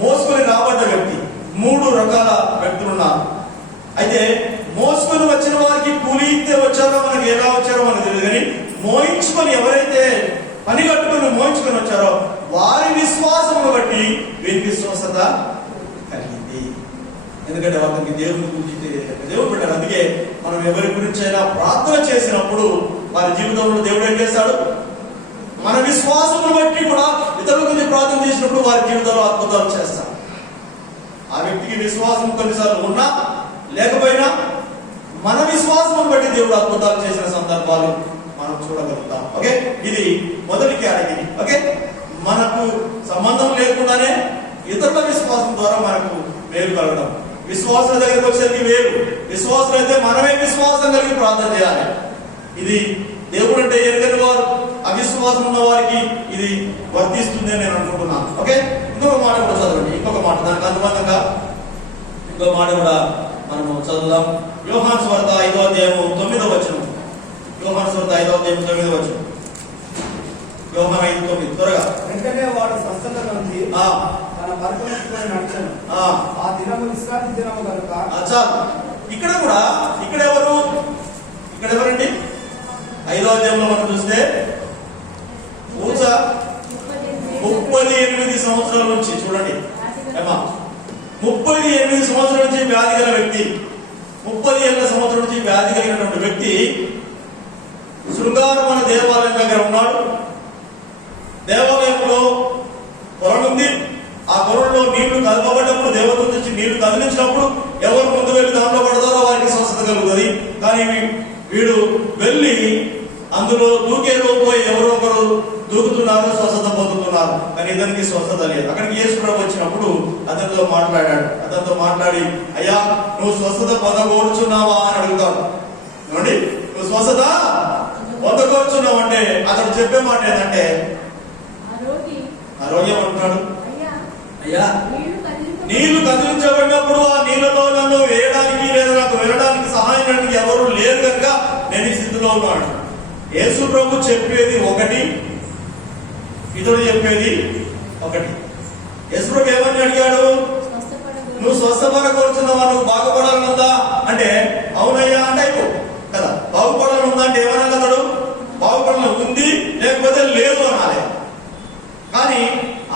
మోసుకొని రాబడ్డ వ్యక్తి. 3 రకాల వ్యక్తులు ఉన్నారు. అయితే మోసుకొని వచ్చిన వారికి కూలి ఇస్తే వచ్చారో మనకి ఎలా వచ్చారో మనకు తెలియదు, కానీ మోయించుకొని ఎవరైతే పని కట్టుకొని మోయించుకొని వచ్చారో వారి విశ్వాసమును బట్టి వీరికి స్వస్థత కలిగింది. ఎందుకంటే వాళ్ళకి దేవుని గురించి దేవుడు పెట్టాడు. అందుకే మనం ఎవరి గురించి అయినా ప్రార్థన చేసినప్పుడు వారి జీవితంలో దేవుడు ఏం చేస్తాడు? మన విశ్వాసమును బట్టి కూడా ఇతరుల గురించి ప్రార్థన చేసినప్పుడు వారి జీవితంలో అద్భుతాలు చేస్తాడు. ఆ వ్యక్తికి విశ్వాసం కొన్నిసార్లు ఉన్నా లేకపోయినా మన విశ్వాసమును బట్టి దేవుడు అద్భుతాలు చేసిన సందర్భాలు మనం చూడగలుగుతాం. ఓకే, ఇది మొదటి కేటగిరీ. ఓకే, మనకు సంబంధం లేకుండానే ఇతరుల విశ్వాసం ద్వారా మనకు మేలు కలగడం. విశ్వాసం దగ్గరికి వచ్చేసరికి వేరు. విశ్వాసం అయితే మనమే విశ్వాసం కలిగి ప్రార్థన చేయాలి. ఇది దేవుడు అంటే ఎరగని వారు, అవిశ్వాసం ఉన్న వారికి ఇది వర్తిస్తుంది అని నేను అనుకుంటున్నాను. ఓకే, ఇంకొక మాట కూడా చదవండి. ఇంకొక మాట దానికి అనుబంధంగా ఇంకొక మాట కూడా మనము చదువుదాం. యోహాను సువార్త 5వ అధ్యాయము 9వ వచనం. యోహాను సువార్త 5వ అధ్యాయం 9వ వచనం. యోహాను 5:9 త్వరగా. వెంటనే వాడు స్వస్థత నుండి తన పరుపును నడిచాను. ఆ దినము విశ్రాంతి దినము కనుక. చాలు. ఇక్కడ కూడా ఇక్కడ ఎవరండి? 5వ అధ్యాయంలో మనం చూస్తే ఊచ 38 సంవత్సరాల నుంచి చూడండి ఏమా 38 సంవత్సరాల నుంచి వ్యాధి గల వ్యక్తి, 30 ఏళ్ల సంవత్సరం నుంచి వ్యాధి కలిగినటువంటి వ్యక్తి శృంగారం అనే దేవాలయం దగ్గర ఉన్నాడు. దేవాలయంలో కొరనుంది. ఆ కొరలో నీళ్లు కలపబడ్డప్పుడు దేవతల నుంచి నీళ్లు కదిలించినప్పుడు ఎవరు ముందు వెళ్ళి దాంట్లో పడతారో వారికి స్వస్థత కలుగుతుంది. కానీ వీడు వెళ్ళి అందులో దూకే లోపు ఎవరో ఒకరు దూకుతున్నారు, స్వస్థత పొందుతున్నారు. కానీ ఇతనికి స్వస్థత లేదు. అక్కడికి యేసు ప్రభు వచ్చినప్పుడు అతనితో మాట్లాడాడు. అతనితో మాట్లాడి, అయ్యా నువ్వు స్వస్థత పొందకూర్చున్నావా అని అడుగుతాడు. ఏమండి, నువ్వు స్వస్థత పొందకూర్చున్నావు అంటే అతడు చెప్పే మాట ఏంటంటే, ఆరోగ్యం అంటున్నాడు, అయ్యా నీళ్లు కదిలించబడినప్పుడు ఆ నీళ్ళలో నన్ను వేయడానికి లేదా నాకు వెళ్ళడానికి సహాయం చేయడానికి ఎవరు లేరు కనుక నేను ఈ స్థితిలో ఉన్నాడు. యేసు ప్రభు చెప్పేది ఒకటి, ఇతడు చెప్పేది ఒకటి. యేసు ప్రభు ఏమని అడిగాడు? నువ్వు స్వస్థపడకూర్చున్నావా, నువ్వు బాగుపడాలనుందా అంటే అవునయ్యా అంటే అయిపో కదా. బాగుపడాలనుందా అంటే ఏమన్నా అతడు? బాగుపడాలని ఉంది లేకపోతే లేదు అనాలి. కానీ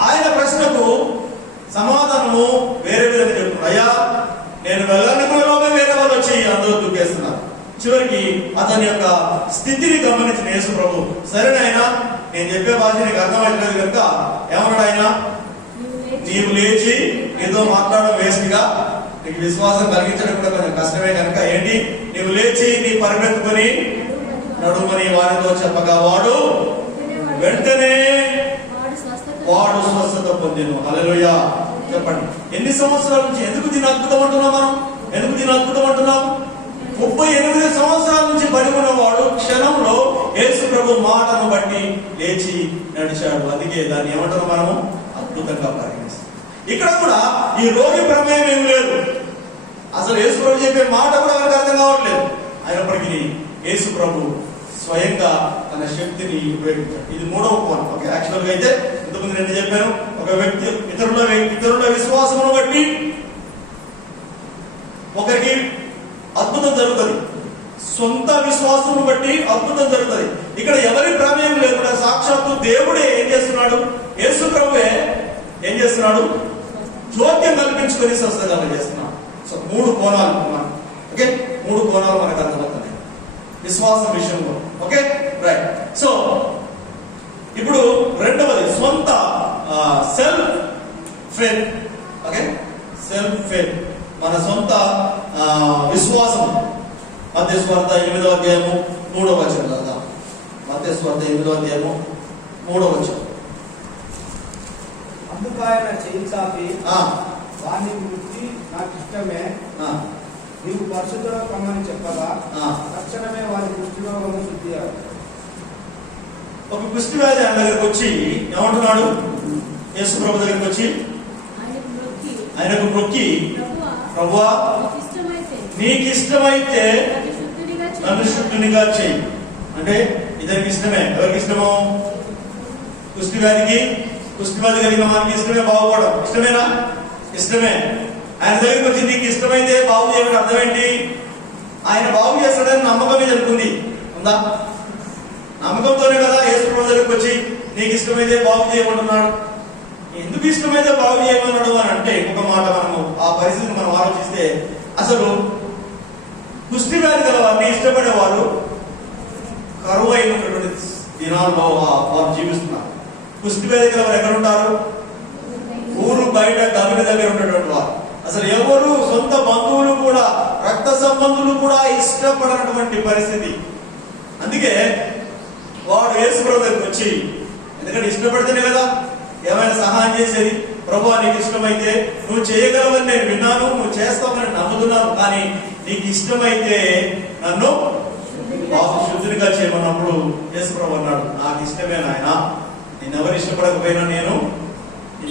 ఆయన ప్రశ్నకు సమాధానము వేరే విధంగా చెప్తున్నాడు. అయ్యా నేను వెళ్ళాలనుకునేలోనే వేరే వాళ్ళు వచ్చి అందరూ దూకేస్తున్నారు. చివరికి అతని యొక్క స్థితిని గమనించిన యేసు నేను చెప్పే భాష నీకు అర్థమవుతలేదు కనుక ఏమన్నాడు ఆయన? నీవు లేచి ఏదో మాట్లాడడం వేస్ట్గా, నీకు విశ్వాసం కలిగించడం కూడా కొంచెం కష్టమే కనుక ఏంటి, నీవు లేచి నీ పరిపెత్తుకొని నడుమని వారితో చెప్పగా వాడు వెంటనే వాడు స్వస్థత పొందెను. హల్లెలూయా. చెప్పండి, ఎన్ని సంవత్సరాల నుంచి ఎందుకు దీని అద్భుతం అంటున్నాం మనం? ఎందుకు దీని అద్భుతం అంటున్నాం? 38 సంవత్సరాల నుంచి పడి ఉన్నవాడు క్షణంలో యేసు ప్రభు మాటను బట్టి లేచి నడిచాడు. అందుకే దాన్ని ఏమంటారు మనము? అద్భుతంగా పరిగణిస్తాం. ఇక్కడ కూడా ఈ రోగి ప్రమేయం ఏమి లేదు. అసలు యేసు ప్రభు చెప్పే మాట కూడా ఎవరికి అర్థం కావట్లేదు. అయినప్పటికీ యేసు ప్రభు స్వయంగా తన శక్తిని ఉపయోగించాడు. ఇది 3వ కోణం. ఓకే, యాక్చువల్ గా అయితే ఇంతకుముందు నేను చెప్పాను, ఒక వ్యక్తి ఇతరుల విశ్వాసమును బట్టి ఒకరికి అద్భుతం జరుగుతుంది, సొంత విశ్వాసమును బట్టి అద్భుతం జరుగుతుంది. ఇక్కడ ఎవరి ప్రమేయం లేకుండా సాక్షాత్తు దేవుడే ఏం చేస్తున్నాడు? యేసు ప్రభువే ఏం చేస్తున్నాడు? జోక్యం కల్పించుకొని స్వస్థత చేస్తున్నాడు. సో 3 కోణాలు. ఓకే, 3 కోణాలు మనకు అర్థమవుతున్నాయి విశ్వాసం విషయంలో. Okay, right. సో ఇప్పుడు రెండవది సొంత self faith. Okay, self faith, మన సొంత విశ్వాసం. మత్తయి సువార్త 8వ అధ్యాయము 3వ వచనం చదువుదాం. మత్తయి సువార్త 8వ అధ్యాయము 3వ వచనం. అందుకు ఆయన చేయి చాపి వాణ్ణి గురించి నాకు ఇష్టమే, నీవు పరిశుద్ధుడు కమ్మని చెప్పగా తక్షణమే వారి కుష్ఠరోగము శుద్ధి అయ్యాడు. ఒక కుష్టి వ్యాధి ఆయన దగ్గరకు వచ్చి ఏమంటున్నాడు? యేసు ప్రభు దగ్గరికి వచ్చి ఆయనకు మొక్కి, ప్రభువా నీకు ఇష్టమైతే నన్ను శుద్ధునిగా చెయ్యి. అంటే ఇతనికి ఇష్టమే. ఎవరికి ఇష్టమో? కుష్టి వ్యాధి కలిగిన మనకి ఇష్టమే బాగుపడడం. ఇష్టమేనా? ఇష్టమే. ఆయన దగ్గరికి వచ్చి నీకు ఇష్టమైతే బాగు చేయమని అర్థం ఏంటి? ఆయన బాగు చేస్తాడని నమ్మకం మీద అనుకుంది ఉందా? నమ్మకంతోనే కదా యేసు ప్రభు దగ్గరికి వచ్చి నీకు ఇష్టమైతే బాగు చేయమంటున్నాడు. ఎందుకు ఇష్టమైతే బాగు చేయమన్నాడు అని అంటే, ఒక మాట మనము ఆ పరిస్థితిని మనం ఆలోచిస్తే, అసలు కుష్టి వ్యాధి గల వారిని ఇష్టపడేవారు కరువు అయినటువంటి దినాల్లో వారు జీవిస్తున్నారు. కుష్టి వ్యాధి గల వారు ఎక్కడ ఉంటారు? ఊరు బయట గమని దగ్గర ఉన్నటువంటి వారు. అసలు ఎవరు సొంత బంధువులు కూడా, రక్త సంబంధులు కూడా ఇష్టపడనటువంటి పరిస్థితి. అందుకే వాడు యేసు ప్రభు దగ్గరికి వచ్చి, ఎందుకంటే ఇష్టపడితేనే కదా ఏమైనా సహాయం చేసేది. ప్రభువా నీకు ఇష్టమైతే నువ్వు చేయగలవని నేను విన్నాను, నువ్వు చేస్తావని నమ్ముతున్నాను, కానీ నీకు ఇష్టమైతే నన్ను బాగు శుద్ధునిగా చేయమన్నప్పుడు యేసు ప్రభు అన్నాడు, నాకు ఇష్టమే నాయన, నిన్నెవరు ఇష్టపడకపోయినా నేను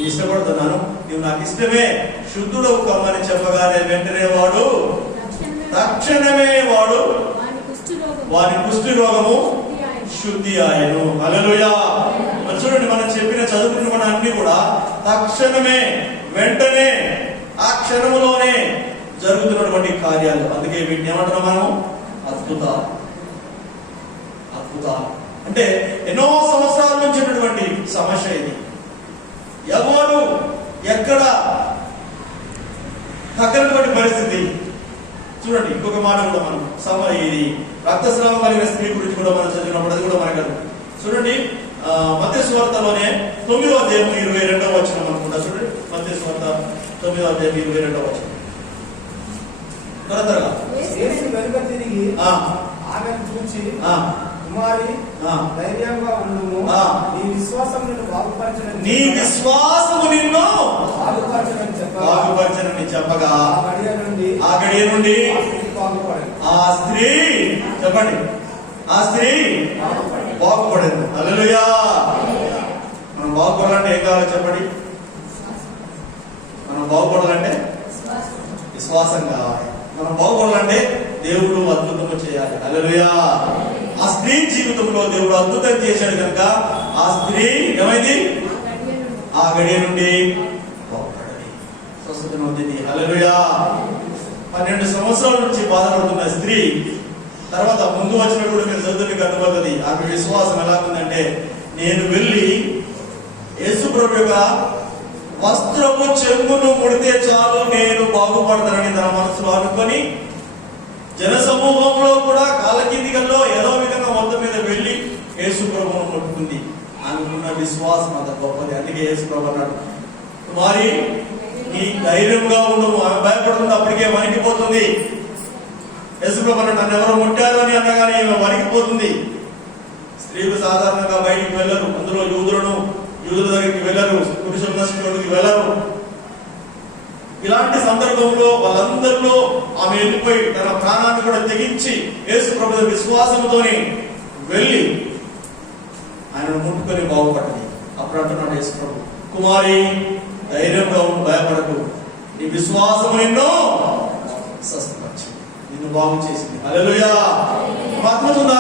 ఇష్టపడుతున్నాను, నువ్వు నాకు ఇష్టమే, శుద్ధుడవు కమ్మని చెప్పగానే వెంటనే వాడు తక్షణమే వాని కుష్టి రోగము శుద్ధి ఆయను. హల్లెలూయా. చూడండి, మనం చెప్పిన చదువుకున్న మన అన్ని కూడా తక్షణమే, వెంటనే, ఆ క్షణములోనే జరుగుతున్నటువంటి కార్యాలు. అందుకే వీటిని ఏమంటున్నాం మనము? అద్భుతాలు. అద్భుతాలు అంటే ఎన్నో సంవత్సరాల నుంచి ఉన్నటువంటి సమస్య ఇది. ఎవరు ఎక్కడ తగ్గనటువంటి పరిస్థితి. చూడండి, ఇంకొక మాట కూడా మనం ఇది రక్తస్రావం కలిగిన స్త్రీ గురించి కూడా మనం చదివినప్పుడు అది కూడా మనకు చూడండి. మత్తయి సువార్తలోనే 9వ అధ్యాయం 22వ వచనం అనుకుంటా. చూడండి, మత్తయి సువార్త 9వ అధ్యాయం 22వ వచనం. త్వరగా యేసు వెనుక తిరిగి ఆమెను చూచి, కుమారి ధైర్యంగా ఉండుము, నీ విశ్వాసం నిన్ను బాగుపరచనని చెప్పగా ఆ గడియ నుండి ఆ స్త్రీ, చెప్పండి, ఆ స్త్రీ బాగుపడింది. హల్లెలూయా. మనం బాగుపడాలంటే ఏం కావాలో చెప్పండి? మనం బాగుపడాలంటే విశ్వాసం కావాలి. మనం బాగుపడాలంటే దేవుడు అద్భుతము చేయాలి. హల్లెలూయా. ఆ స్త్రీ జీవితంలో దేవుడు అద్భుతం చేశాడు కనుక ఆ స్త్రీ ఏమైంది? ఆ గడియ నుండి స్వస్థత పొందింది. హల్లెలూయా. 12 సంవత్సరాల నుంచి బాధపడుతున్న స్త్రీ తర్వాత ముందు వచ్చినప్పుడు కూడా మీరు చదువుతూ మీకు అర్థమవుతుంది ఆమె విశ్వాసం ఎలా ఉందంటే, నేను వెళ్ళి యేసు ప్రభు యొక్క వస్త్రము చెంగును ముడితే చాలు నేను బాగుపడతానని తన మనసులో అనుకొని జన సమూహంలో కూడా కాళ్ళ కిందికల్లో ఏదో విధంగా మొత్తం మీద వెళ్ళి యేసు ప్రభువును ముట్టుకుంది. ఆమెకున్న విశ్వాసం అంత గొప్పది. అందుకే యేసు ప్రభు అన్నాడు, కుమారి నీ ధైర్యంగా ఉండము. ఆమె భయపడుతుంది, అప్పటికే వణికిపోతుంది. యేసు ప్రభు అన్నాడు, నన్ను ఎవరో ముట్టారు అని అనగానే ఈమె వణికిపోతుంది. స్త్రీలు సాధారణంగా బయటికి వెళ్ళరు, అందులో యూదుల దగ్గరికి వెళ్ళరు, పురుషుల దగ్గరికి వెళ్ళరు. ఇలాంటి సందర్భంలో వాళ్ళందరిలో ఆమె వెళ్ళిపోయి తన ప్రాణాన్ని కూడా తెగించి యేసు ప్రభు విశ్వాసంతోని వెళ్ళి ఆయనను ముట్టుకొని బాగుపడ్డది. అప్పుడు అంటున్నాడు యేసు ప్రభు, కుమారి ధైర్యంగా ఉండి భయపడకు, నీ విశ్వాసం నిన్ను స్వస్థపరిచింది, నిన్ను బాగు చేసింది. హల్లెలూయా. అద్భుతుందా?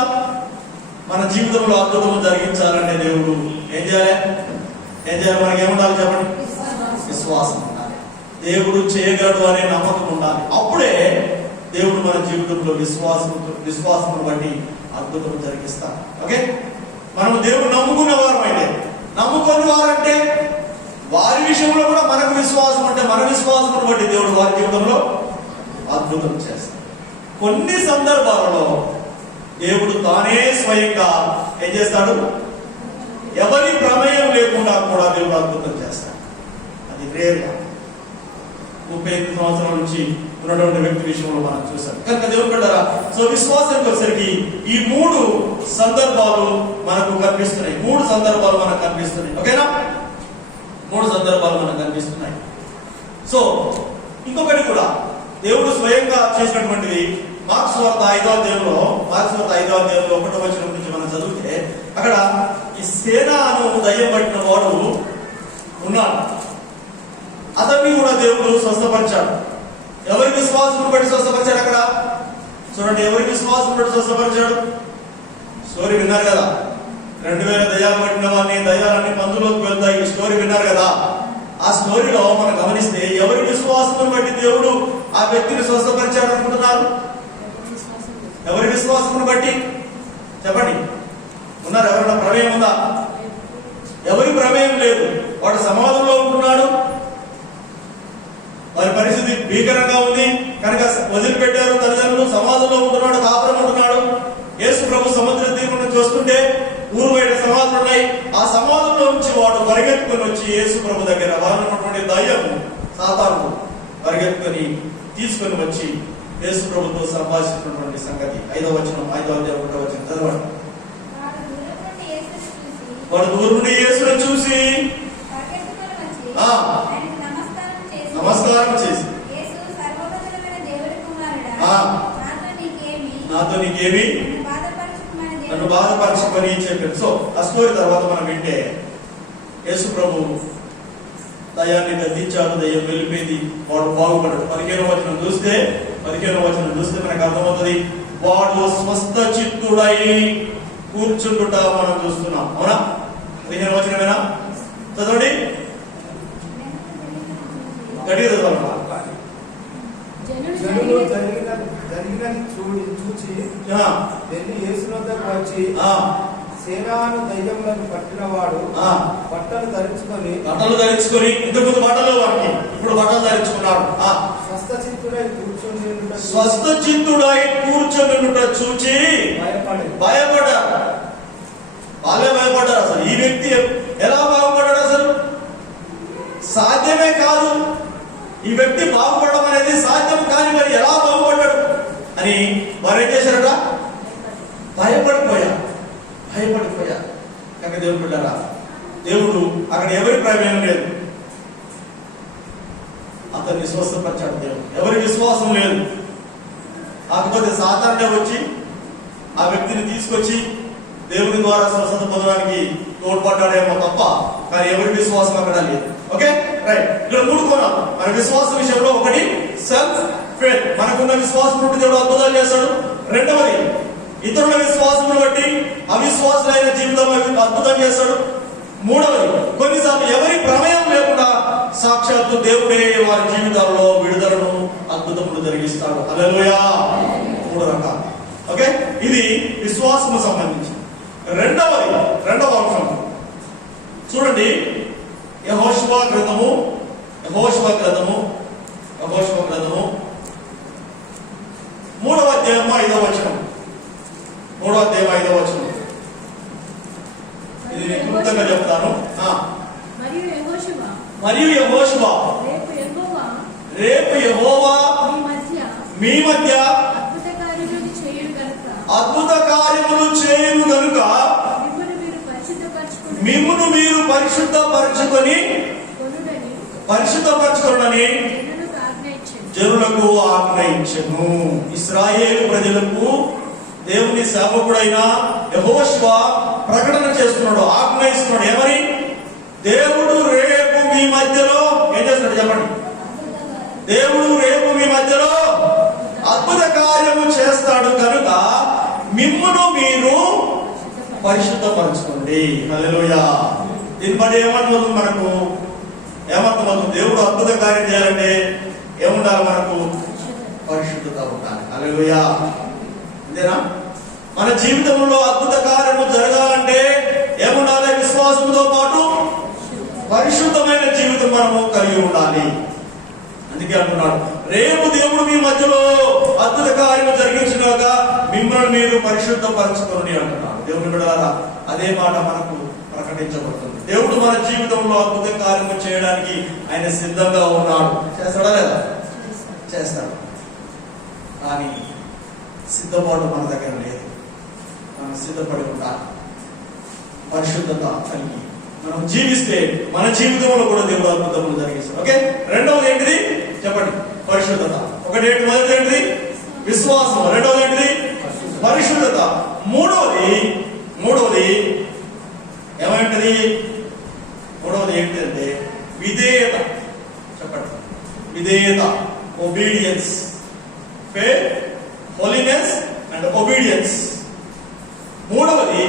మన జీవితంలో అద్భుతము జరిగించాలంటే దేవుడు ఏం చేయాలి? మనకి ఏముండాలి చెప్పండి? విశ్వాసం ఉండాలి. దేవుడు చేయగలడు అనే నమ్మకం ఉండాలి. అప్పుడే దేవుడు మన జీవితంలో విశ్వాసమును బట్టి అద్భుతం జరిగిస్తాడు. ఓకే, మనం దేవుడు నమ్ముకున్న వారం అయితే, నమ్ముకున్న వారంటే వారి విషయంలో కూడా మనకు విశ్వాసం అంటే మన విశ్వాసమును బట్టి దేవుడు వారి జీవితంలో అద్భుతం చేస్తాడు. కొన్ని సందర్భాలలో దేవుడు తానే స్వయంగా ఏం చేస్తాడు? ఎవరి ప్రమేయం లేకుండా కూడా దేవుడు అద్భుతం చేస్తాడు. అది రేర్గా 35 సంవత్సరాల నుంచి ఉన్నటువంటి వ్యక్తి విషయంలో మనం చూసాం. కనుక దేవుడు పెట్టారా? సో విశ్వాసానికి వచ్చేసరికి ఈ 3 సందర్భాలు మనకు కనిపిస్తున్నాయి. 3 సందర్భాలు మనకు కనిపిస్తున్నాయి. ఓకేనా? 3 సందర్భాలు మనకు కనిపిస్తున్నాయి. సో ఇంకొకటి కూడా దేవుడు స్వయంగా చేసినటువంటిది మార్క్స్ వార్త 5వ అధ్యాయంలో 1వ వచనం నుంచి మనం చదివితే అక్కడ ఈ సేనాను దయ్యం పట్టిన వాడు ఉన్నాడు. అతన్ని కూడా దేవుడు స్వస్థపరిచాడు. ఎవరి విశ్వాసం బట్టి స్వస్థపరిచాడు? అక్కడ చూడండి, ఎవరి విశ్వాసం బట్టి స్వస్థపరిచాడు? స్టోరీ విన్నారు కదా, 2000 దయ్యాలు పట్టిన వాడిని, దయ్యాలన్నీ పందులోకి వెళ్తాయి. ఈ స్టోరీ విన్నారు కదా. ఆ స్టోరీలో మనం గమనిస్తే ఎవరి విశ్వాసం బట్టి దేవుడు ఆ వ్యక్తిని స్వస్థపరిచాడు అనుకుంటున్నారు? ఎవరి విశ్వాసమును బట్టి చెప్పండి. ఉన్నారు? ఎవరైనా ప్రమేయం ఉందా? ఎవరి ప్రమేయం లేదు. వాడు సమాధంలో ఉంటున్నాడు, వారి పరిస్థితి భీకరంగా ఉంది కనుక వదిలిపెట్టారు తల్లిదండ్రులు. సమాధంలో ఉంటున్నాడు, కాపురం ఉంటున్నాడు. యేసు ప్రభు సముద్ర తీరం నుంచి వస్తుంటే ఊరు బయట సమాధులు ఉన్నాయి. ఆ సమాధంలో నుంచి వాడు పరిగెత్తుకొని వచ్చి యేసు ప్రభు దగ్గర వారినటువంటి దయ్యం సాతాను పరిగెత్తుకొని తీసుకొని వచ్చి యేసు ప్రభుతో సంభాషించినటువంటి సంగతి 5వ వచనం 5వ అధ్యాయం 1వ వచనం చదవండి. వాడు దూరం నుండి యేసును చూసి నమస్కారం చేసి నాతో నీకేమి, నన్ను బాధపరచుకొని చెప్పాడు. సో ఆ స్టోరీ తర్వాత మనం వింటే యేసు ప్రభు దయ్యాన్ని గద్దించాడు, దయ్యం వెళ్ళిపోయింది, వాడు బాగుపడ్డాడు. 15వ వచనం చూస్తే మనకు అర్థమవుతుంది, వాడు స్వస్థ చిత్తుడై కూర్చుంటుట మనం చూస్తున్నాం. అవునా? 15వ వచనమేనా? చదవండి, గట్టిగా చదవాలి. జనులు జరిగినది చూచి వెళ్ళి యేసు వద్దకు వచ్చి సేనాను దయ్యములను పట్టినవాడు బట్టలు ధరించుకొని ఇంతకుముందు బట్టలు వాడికి, ఇప్పుడు బట్టలు ధరించుకున్నాడు. స్వస్థ చిత్తుడై కూర్చొని చూచి భయపడ్డారు. వాళ్ళే భయపడ్డారు. అసలు ఈ వ్యక్తి ఎలా బాగుపడ్డాడు? అసలు సాధ్యమే కాదు, ఈ వ్యక్తి బాగుపడడం అనేది సాధ్యం కాని, మరి ఎలా బాగుపడ్డాడు అని వారు ఏం చేశారట? భయపడిపోయారు. కనుక దేవుడు బిడ్డరా, దేవుడు అక్కడ ఎవరి ప్రమేయం లేదు, అతన్ని స్వస్థపరిచాడు. దేవుడు ఎవరి విశ్వాసం లేదు. కాకపోతే సాధారణంగా వచ్చి ఆ వ్యక్తిని తీసుకొచ్చి దేవుని ద్వారా స్వస్థత పొందడానికి తోడ్పడ్డాడేమో తప్ప, కానీ ఎవరి విశ్వాసం అక్కడ లేదు. Okay, right. ఇక్కడ 3 కోణాలు మన విశ్వాసం విషయంలో. ఒకటి సెల్ఫ్ ఫెయిత్, మనకున్న విశ్వాసం బట్టి దేవుడు అద్భుతాలు చేస్తాడు. రెండవది ఇతరుల విశ్వాసమును బట్టి అవిశ్వాసులైన జీవితంలో అద్భుతం చేస్తాడు. మూడవది కొన్నిసార్లు ఎవరి ప్రమేయం లేకుండా సాక్షాత్తు దేవుడే వారి జీవితాల్లో విడుదలను అద్భుతములు జరిగిస్తాడు. హల్లెలూయా. 3 రకాలు. ఓకే, ఇది విశ్వాసము సంబంధించి. రెండవ అంశం చూడండి, యెహోషువ గ్రంథము 3వ అధ్యాయం 5వ వచనం. 3వ అధ్యాయం 5వ వచనం. ఇది క్లుప్తంగా చెప్తాను. మరియు యెహోషువ రేపు యెహోవా మీ మధ్య అద్భుత కార్యములు చేయును గనుక మిమ్మును మీరు పరిశుద్ధపరచుకొని జనులకు ఆజ్ఞయించెను. ఇశ్రాయేలు ప్రజలకు దేవుని సేవకుడైన యెహోషువ ప్రకటన చేస్తున్నాడు, ఆజ్ఞయిస్తున్నాడు. ఏమని? దేవుడు రేపు మీ మధ్యలో ఏం చేస్తున్నాడు చెప్పండి? దేవుడు రేపు మీ మధ్యలో అద్భుత కార్యము చేస్తాడు కనుక మిమ్మును మీరు పరిశుద్ధపరచుకోండి. హల్లెలూయా. దీన్ని బట్టి ఏమర్థమవుతుంది మనకు? ఏమర్థమవుతుంది? దేవుడు అద్భుత కార్యం చేయాలంటే ఏముండాలి మనకు? పరిశుద్ధత ఉండాలి. హల్లెలూయా. అంతేనా? మన జీవితంలో అద్భుత కార్యము జరగాలంటే ఏముండాలి? విశ్వాసంతో పాటు పరిశుద్ధమైన జీవితం మనము కలిగి ఉండాలి. అందుకే అంటున్నాడు, రేపు దేవుడు మీ మధ్యలో అద్భుత కార్యము జరిగించుగాక మిమ్మల్ని మీరు పరిశుద్ధపరచుకోండి అంటున్నాడు. దేవుని బిడ్డలారా, అదే మాట మనకు ప్రకటించబడుతుంది. దేవుడు మన జీవితంలో అద్భుత కార్యము చేయడానికి ఆయన సిద్ధంగా ఉన్నాడు. చేస్తాడా లేదా? చేస్తాడు. కానీ సిద్ధపాటు మన దగ్గర లేదు. మనం సిద్ధపడి ఉండాలి. పరిశుద్ధత కలిగి మనం జీవిస్తే మన జీవితంలో కూడా దేవుడు అద్భుతములు జరిగిస్తాడు. ఓకే, రెండవది ఏంటిది చెప్పండి? పరిశుద్ధత. ఒకటి ఏంటి? మొదటిది ఏంటిది? విశ్వాసం. రెండవది ఏంటిది? పరిశుద్ధత. మూడవది ఏమైంటది? మూడవది ఏంటంటే విధేయత. చెప్పండి, విధేయత. Obedience. Faith, holiness and obedience. మూడవది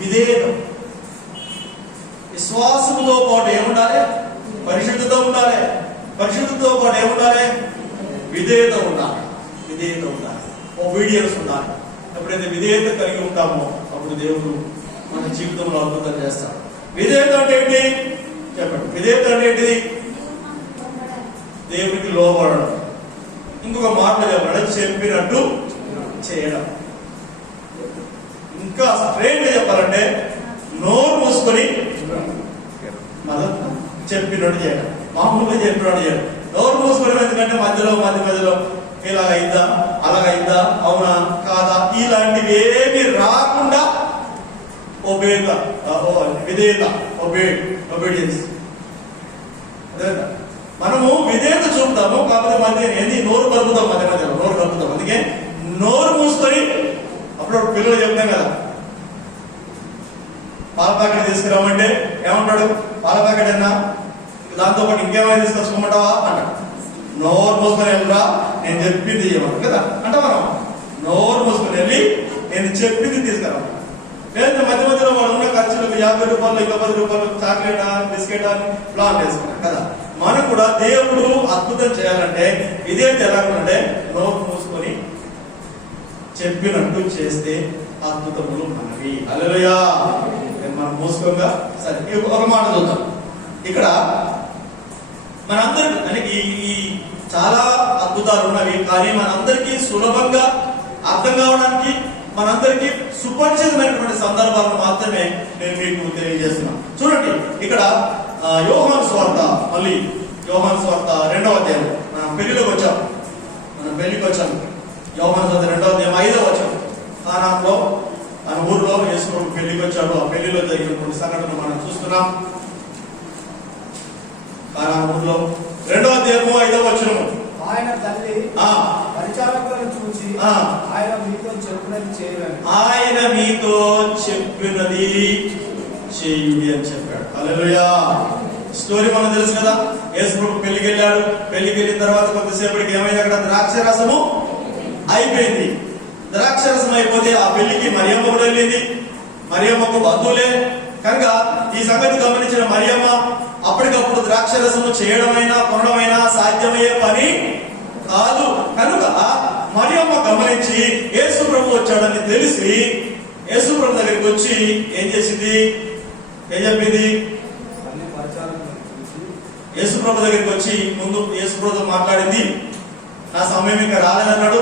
విధేయత. విశ్వాసంతో పాటు ఏముండాలి? పరిశుద్ధత ఉండాలి. పరిశుద్ధతో పాటు ఏముండాలి? విధేయత ఉండాలి. విధేయత ఉండాలి. ఒబీడియన్స్ ఉండాలి. ఎప్పుడైతే విధేయత కలిగి ఉంటామో అప్పుడు దేవుడు మన జీవితంలో అద్భుతం చేస్తాడు. విధేయత అంటే ఏంటి చెప్పండి? విధేయత అంటే ఏంటిది? దేవునికి లోబడడం. ఇంకొక మాటలో చెప్పడం, చెప్పినట్టు చేయడం. ఇంకా స్ట్రైట్ గా చెప్పాలంటే నోరు మూసుకొని చెప్పినట్టు చేయడం. మామూలుగా చెప్పినట్టు చేయడం. నోరు మూసుకోవడం ఎందుకంటే మధ్యలో ఇలాగైందా అలాగైందా అవునా కాదా ఇలాంటివి ఏమి రాకుండా విధేయత, ఒబీడియన్స్. మనము విధేయత చూపుతాము, కాకపోతే మధ్య ఏంది? నోరు కలుపుతాం. మధ్యలో నోరు కలుపుతాం. అందుకే నోరు మూసుకొని అప్పుడు పిల్లలు చెప్తాం కదా, పాల ప్యాకెట్ తీసుకురామంటే ఏమంటాడు? పాల ప్యాకెట్ అన్నా దాంతో పాటు ఇంకేమైనా తీసుకొచ్చుకోమంటావా అంటాడు. నోరు మూసుకొని వెళ్ళరా, నేను చెప్పింది చేయమను కదా అంటే మనం నోరు మూసుకొని వెళ్ళి నేను చెప్పింది తీసుకురా. లేదంటే మధ్యలో వాడు ఉన్న ఖర్చులకు 50 రూపాయలు 10 రూపాయలు చాక్లెట్ బిస్కెట్ అని ప్లాన్ చేసుకున్నాం కదా. మనకు కూడా దేవుడు అద్భుతం చేయాలంటే ఇదే ఎలాగంటే నోరు మూసుకొని చెప్పినట్టు చేస్తే అద్భుతములు మనవి. హల్లెలూయా. మనం మూసుకోగా సరే ఒక మాట చూద్దాం. ఇక్కడ మనందరికి ఈ చాలా అద్భుతాలు ఉన్నవి, కానీ మనందరికీ సులభంగా అర్థం కావడానికి మనందరికీ సుపరిచితమైనటువంటి సందర్భాలను మాత్రమే నేను మీకు తెలియజేస్తున్నాను. చూడండి, ఇక్కడ యోహాను సువార్త, మళ్ళీ యోహాను సువార్త 2వ అధ్యాయం. మనం పెళ్లికి వచ్చాం. యోహాను సువార్త 2వ అధ్యాయం 5వ వచనం. కానాలో తన ఊర్లో యేసు పెళ్లికి వచ్చాడు. ఆ పెళ్లిలో జరిగినటువంటి సంఘటన మనం చూస్తున్నాం. కానా ఊర్లో 2వ అధ్యాయం 5వ వచనము. ఆయన తల్లి పరిచారకులను చూసి ఆయన మీతో చెప్పినది చేయుడి అని చెప్పాడు. హల్లెలూయా. స్టోరీ మనం తెలుసు కదా. యేసు ప్రభు పెళ్లికి వెళ్ళాడు. పెళ్లికి వెళ్ళిన తర్వాత కొంతసేపటికి ఏమైంది? అక్కడ ద్రాక్షరసము అయిపోయింది. ద్రాక్షరసం అయిపోతే ఆ పెళ్లికి మరియమ్మ కూడా వెళ్ళింది. మరియమ్మకు బంధువులే కనుక ఈ సంగతి గమనించిన మరియమ్మ అప్పటికప్పుడు ద్రాక్షరసము చేయడమైనా కొనడమైనా సాధ్యమయ్యే పని కాదు. కనుక మరియమ్మ గమనించి యేసు ప్రభు వచ్చాడని తెలిసి యేసు ప్రభు దగ్గరికి వచ్చి ఏం చేసింది? ఏం చెప్పింది? యేసు ప్రభు దగ్గరికి వచ్చి ముందు యేసు ప్రభుతో మాట్లాడింది. నా సమయం ఇంకా రాలేదన్నాడు.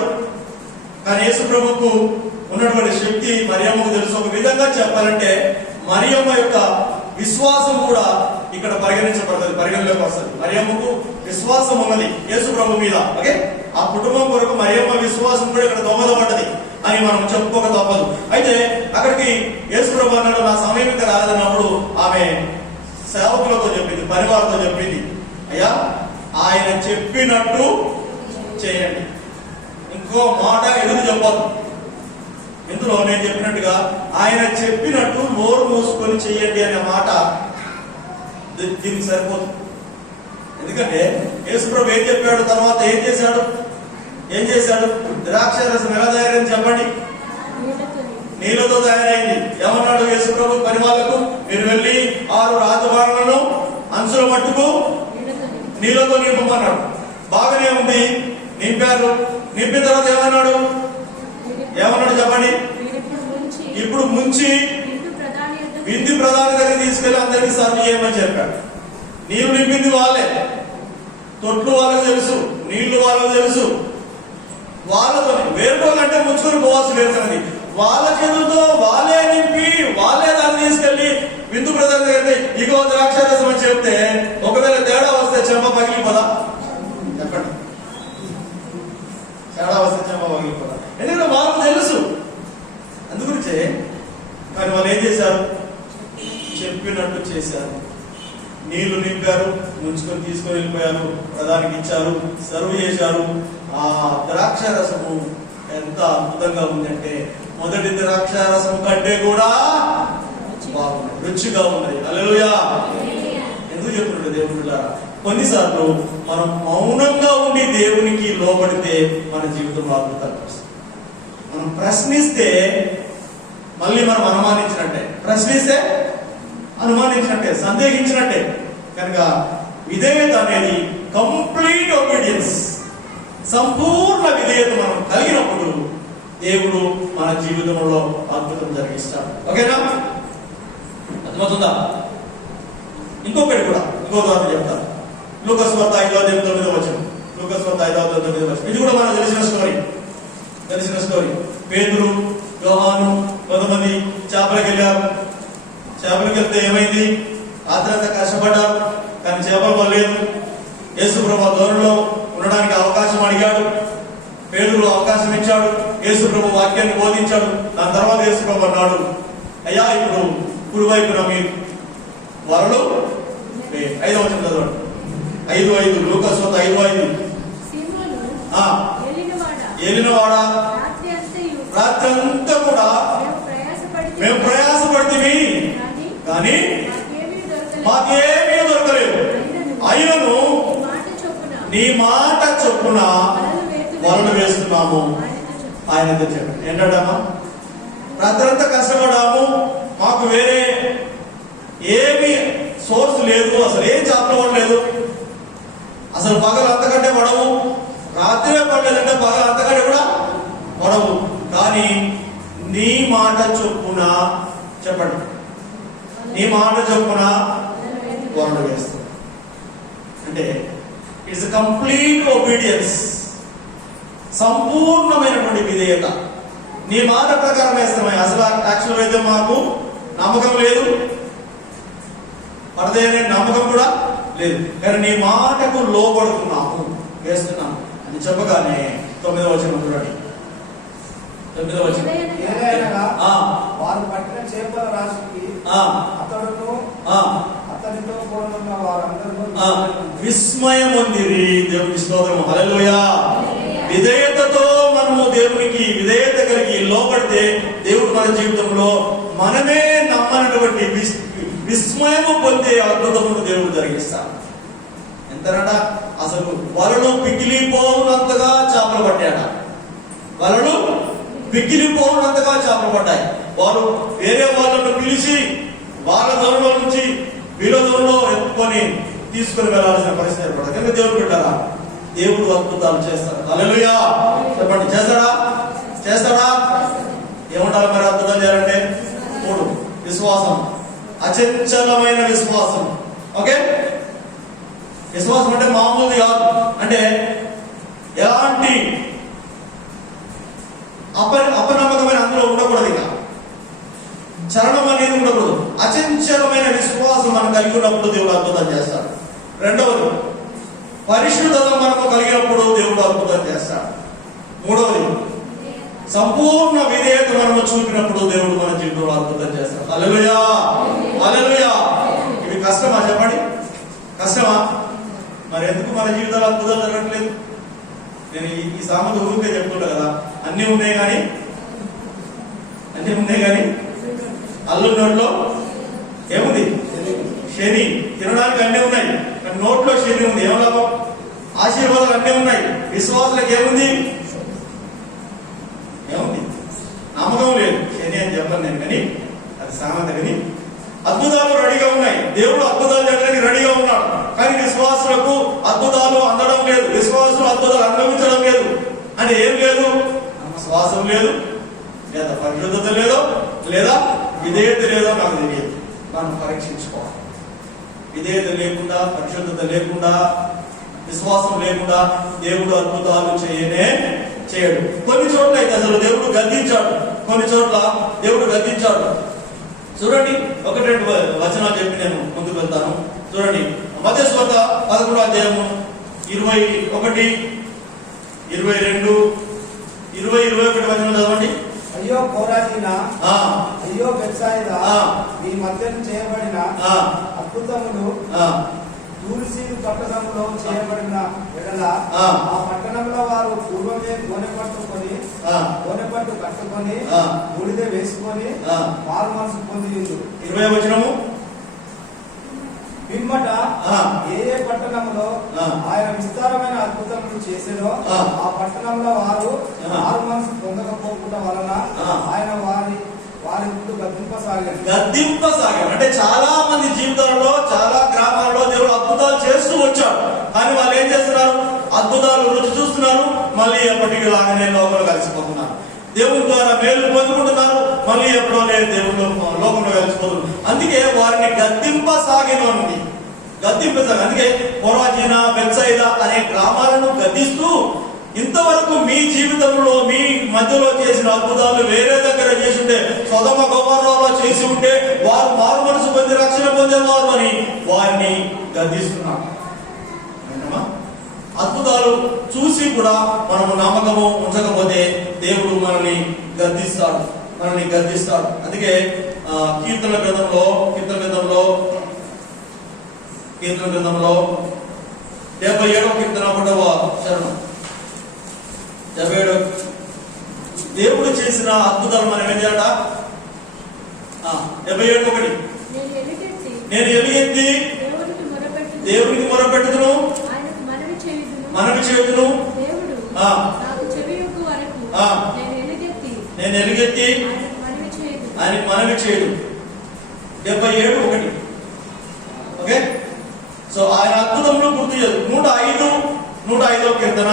కానీ యేసు ప్రభుకు ఉన్నటువంటి శక్తి మరియమ్మకు తెలుసు. ఒక విధంగా చెప్పాలంటే మరియమ్మ యొక్క విశ్వాసం కూడా ఇక్కడ పరిగణించబడుతుంది, పరిగణలోకి వస్తుంది. మరియమ్మకు విశ్వాసం ఉన్నది యేసు ప్రభు మీద. ఓకే, ఆ కుటుంబం కొరకు మరియమ్మ విశ్వాసం కూడా ఇక్కడ దొంగదపడ్డది అని మనం చెప్పుకోక తప్పదు. అయితే అక్కడికి యేసు ప్రభు అన్నాడు, నా సమయం ఇంకా రాలేదన్నప్పుడు ఆమె సేవకులతో చెప్పింది, పరివారంతో చెప్పింది, అయ్యా ఆయన చెప్పినట్టు చేయండి, ఇంకో మాట ఎదురు చెప్పదు. ఇందులో నేను చెప్పినట్టుగా ఆయన చెప్పినట్టు నోరు మూసుకొని చెయ్యండి అనే మాట దీనికి సరిపోతుంది. ఎందుకంటే యేసుప్రభు ఏం చెప్పాడు, తర్వాత ఏం చేశాడు? ద్రాక్షారసం ఎలా తయారైంది చెప్పండి? నీళ్ళతో తయారైంది. ఏమన్నాడు యేసుప్రభు పని వాళ్ళకు? మీరు వెళ్ళి 6 రాజభారాలను అంచుల మట్టుకు నీళ్ళతో నింపమన్నాడు. బాగానే ఉంది, నింపారు. నింపిన తర్వాత ఏమన్నాడు చెప్పండి? ఇప్పుడు ముంచి విందు ప్రధాని దగ్గర తీసుకెళ్లి అందరికీ సర్వ్ చేయమని చెప్పాడు. నీళ్లు నింపింది వాళ్ళే, తొట్లు వాళ్ళకు తెలుసు, నీళ్లు వాళ్ళకు తెలుసు. వాళ్ళతో వేరేటోళ్ళు అంటే ముంచుకొని పోవాల్సి వేరుతున్నది. వాళ్ళ చేతులతో వాళ్ళే నింపి వాళ్ళే దాన్ని తీసుకెళ్లి విందు ప్రధాని దగ్గర ఇగో ద్రాక్షారసం అని చెప్తే ఒకవేళ తేడా వస్తే చెంప పగిలిపోదా? చెప్పండి, తేడా వస్తే చెంప పగిలిపోదా? ఎందుకంటే వాళ్ళకు తెలుసు. అందుగురించే కానీ వాళ్ళు ఏం చేశారు? చెప్పినట్టు చేశారు. నీళ్లు నింపారు, ముంచుకొని తీసుకొని వెళ్ళిపోయారు, ప్రధానికి ఇచ్చారు, సర్వ్ చేశారు. ఆ ద్రాక్షారసము ఎంత అద్భుతంగా ఉందంటే మొదటి ద్రాక్షారసం కంటే కూడా బాగుంది, రుచిగా ఉన్నది. హల్లెలూయా! ఎందుకు చెప్తున్నాడు దేవుడులారా? కొన్నిసార్లు మనం మౌనంగా ఉండి దేవునికి లోబడితే మన జీవితంలో అద్భుతాలు వస్తాయి. మనం ప్రశ్నిస్తే మళ్ళీ మనం అనుమానించినట్టే, ప్రశ్నిస్తే అనుమానించినట్టే, సందేహించినట్టే. కనుక విధేయత అనేది కంప్లీట్ ఒబీడియన్స్, సంపూర్ణ విధేయత మనం కలిగినప్పుడు దేవుడు మన జీవితంలో అద్భుతం జరిగిస్తాడు. ఓకేనా? అర్థమవుతుందా? ఇంకొకటి కూడా, ఇంకో ఉదాహరణ చెప్తాను. లూకాసు వార్త 5:9 వచనం. లూకాసు వార్త 5:9 వచనం. ఇది కూడా మనకు తెలిసిన స్టోరీ. పేతురు, యోహాను కొంతమంది చేపలకు వెళ్ళారు. చేపలకు వెళ్తే ఏమైంది? రాత్రంతా కష్టపడ్డారు, కానీ చేపలు పడలేదు. యేసుప్రభు దూరంలో ఉండడానికి అవకాశం అడిగాడు. పేతురు అవకాశం ఇచ్చాడు. యేసుప్రభు వాక్యాన్ని బోధించాడు. దాని తర్వాత యేసుప్రభు అన్నాడు, అయ్యా ఇప్పుడు కుడివైపున మీ వరలు 5వ వచనం చదవండి. 5:5 లూకాసు 5:5. ఏలినవాడా రాత్రంతా కూడా మేము ప్రయాసపడితే కానీ మాకేమీ దొరకలేదు. అయినను నీ మాట చొప్పున వలలు వేస్తున్నాము ఆయనతో చెప్పండి. ఏంటమ్మా? రాత్రంతా కష్టపడ్డాము, మాకు వేరే ఏమి సోర్స్ లేదు, అసలు ఏం చెప్పలేదు. అసలు పగలు అంతకంటే పడవు, రాత్రే పడలేదంటే పగలు అంతకంటే కూడా పడవు. కానీ నీ మాట చొప్పున చెప్పండి, నీ మాట చొప్పున వరలు వేస్తాం. అంటే ఇట్స్ కంప్లీట్ ఒబీడియన్స్, సంపూర్ణమైనటువంటి విధేయత. నీ మాట ప్రకారం వేస్తామే. అసలు యాక్చువల్ అయితే మాకు నమ్మకం లేదు, పడదే అనే నమ్మకం కూడా లేదు, కానీ నీ మాటకు లోబడుతున్నాము, వేస్తున్నాము అని చెప్పగానే 9వ వచనం చూడండి. 9వ వచనం. వారు పట్టిన చేపల రాశికి అతనితో కూడా ఉన్న వారందరూ విస్మయం పొందిరి. దేవునికి స్తోత్రం. హల్లెలూయా! విధేయతతో మనము దేవునికి విధేయత కలిగి లోబడితే దేవుడు మన జీవితంలో మనమే నమ్మనటువంటి విస్మయము పొందే అద్భుతమును దేవుడు జరిగిస్తాడు. ఎంతనట? అసలు వలలు పిగిలిపోవునంతగా చేపలు పట్టాడ. వలలు పిగిలిపోవునంతగా చేపలు పడ్డాయి. వారు వేరే వాళ్ళను పిలిచి వాళ్ళ దూరంలో నుంచి వీళ్ళ దూరంలో ఎత్తుకొని తీసుకుని వెళ్లాల్సిన పరిస్థితి ఏర్పడదు. కనుక దేవుడు పెట్టారా? దేవుడు అద్భుతాలు చేస్తాడు. హల్లెలూయా! చెప్పండి, చేస్తాడా? ఏమంటారు మరి అద్భుతాలు చేయాలంటే? 3. విశ్వాసం, అచంచలమైన విశ్వాసం. ఓకే, విశ్వాసం అంటే మామూలుది కాదు. అంటే ఎలాంటి అపనమ్మకమైన అందులో ఉండకూడదు. ఇక చరణం అనేది ఉండకూడదు. అచంచలమైన విశ్వాసం మనం కలిగి ఉన్నప్పుడు దేవుడు అద్భుతం చేస్తాడు. రెండవది, పరిశుద్ధత మనకు కలిగినప్పుడు దేవుడు అద్భుతం చేస్తాడు. మూడవది, సంపూర్ణ విధేయత మనము చూపినప్పుడు దేవుడు మన జీవితంలో అద్భుతం చేస్తాడు. హల్లెలూయా, హల్లెలూయా. ఇవి కష్టమా చెప్పండి? కష్టమా? మరి ఎందుకు మన జీవితాలు అద్భుతాలు జరగట్లేదు? నేను ఈ సామెత ఊరికే చెప్తుంటా కదా, అన్నీ ఉన్నాయి కానీ అల్లు నోట్లో ఏముంది? శని. తినడానికి అన్నీ ఉన్నాయి కానీ నోట్లో శని ఉంది. ఏం లాభం? ఆశీర్వాదాలు అన్నీ ఉన్నాయి, విశ్వాసులకు ఏముంది? నమ్మకం లేదు. శని అని చెప్పను నేను, కానీ అది సామెత. కానీ అద్భుతాలు రెడీగా ఉన్నాయి, దేవుడు అద్భుతాలు చేయడానికి రెడీగా ఉన్నాడు. కానీ విశ్వాసులకు అద్భుతాలు అందడం లేదు, విశ్వాసులు అద్భుతాలు అనుభవించడం లేదు. అంటే ఏం లేదు? విశ్వాసం లేదు, లేదా పరిశుద్ధత లేదు, లేదా విధేయత లేదో నాకు తెలియదు. మనం పరీక్షించుకోవాలి. విధేయత లేకుండా, పరిశుద్ధత లేకుండా, విశ్వాసం లేకుండా దేవుడు అద్భుతాలు చేయడు. కొన్ని చోట్ల అయితే అసలు దేవుడు గద్దించాడు, కొన్ని చోట్ల దేవుడు గద్దించాడు. చూడండి, 1-2 వచనాలు చెప్పి నేను ముందుకు వెళ్తాను. చూడండి, మత్తయి సువార్త 11వ అధ్యాయము 21, 22, 20, 21 వచనం చదవండి. అయ్యో కోరాజీనా, అయ్యో బెత్సాయిదా, మీ మధ్యన చేయబడిన అద్భుతములు తూర్సీదు పట్టణంలో చేయబడిన ఎడల ఆ పట్టణంలో వారు పూర్వమే గోనె పట్టు కట్టుకొని బూడిద వేసుకొని మారు మనసు పొంది 20వ వచనము. పిమ్మట ఏ పట్టణంలో ఆయన విస్తారమైన అద్భుతములు చేసేదో ఆ పట్టణంలో వారు మారు మనసు పొందకపోకుండా వలన ఆయన వారి ముందు గద్దింపసాగాడు. అంటే చాలా మంది జీవితాల్లో, చాలా గ్రామాల్లో దేవుడు అద్భుతాలు చేస్తూ వచ్చాడు. కానీ వాళ్ళు ఏం చేస్తున్నారు? అద్భుతాలు రుచి చూస్తున్నారు, మళ్ళీ ఎప్పటికీ లాగానే లోకంలో కలిసిపోతున్నారు. దేవుని ద్వారా మేలు పొందుకుంటున్నారు, మళ్ళీ ఎప్పుడో లేదు దేవుడు లోకంలో కలిసిపోతున్నారు. అందుకే వారిని గద్దింపసాగింది. అందుకే కొరాజీన, బెత్సయిదా అనే గ్రామాలను గద్దిస్తూ, ఇంతవరకు మీ జీవితంలో మీ మధ్యలో చేసిన అద్భుతాలు వేరే దగ్గర చేసి ఉంటే, సొదొమ గొమొర్రాలో చేసి ఉంటే వారు మారు మనసు పొంది రక్షణ పొందేవారు అని వారిని గద్దిస్తున్నారు. అద్భుతాలు చూసి కూడా మనము నమ్మకము ఉంచకపోతే దేవుడు మనల్ని గద్దిస్తాడు. అందుకే కీర్తన గ్రంథంలో 77వ కీర్తన 1వ చరణం, 77 దేవుడు చేసిన అద్భుతాలు మనం ఏం చేయాలట? 77:1 నేను ఎలుగెత్తి దేవునికి మొరపెట్టుదును, మనవి చేయుదును, నేను ఎలుగెత్తి ఆయనకు మనవి చేయదు. 77:1. ఓకే, సో ఆయన అద్భుతంలో గుర్తు చేయదు. 105వ కీర్తన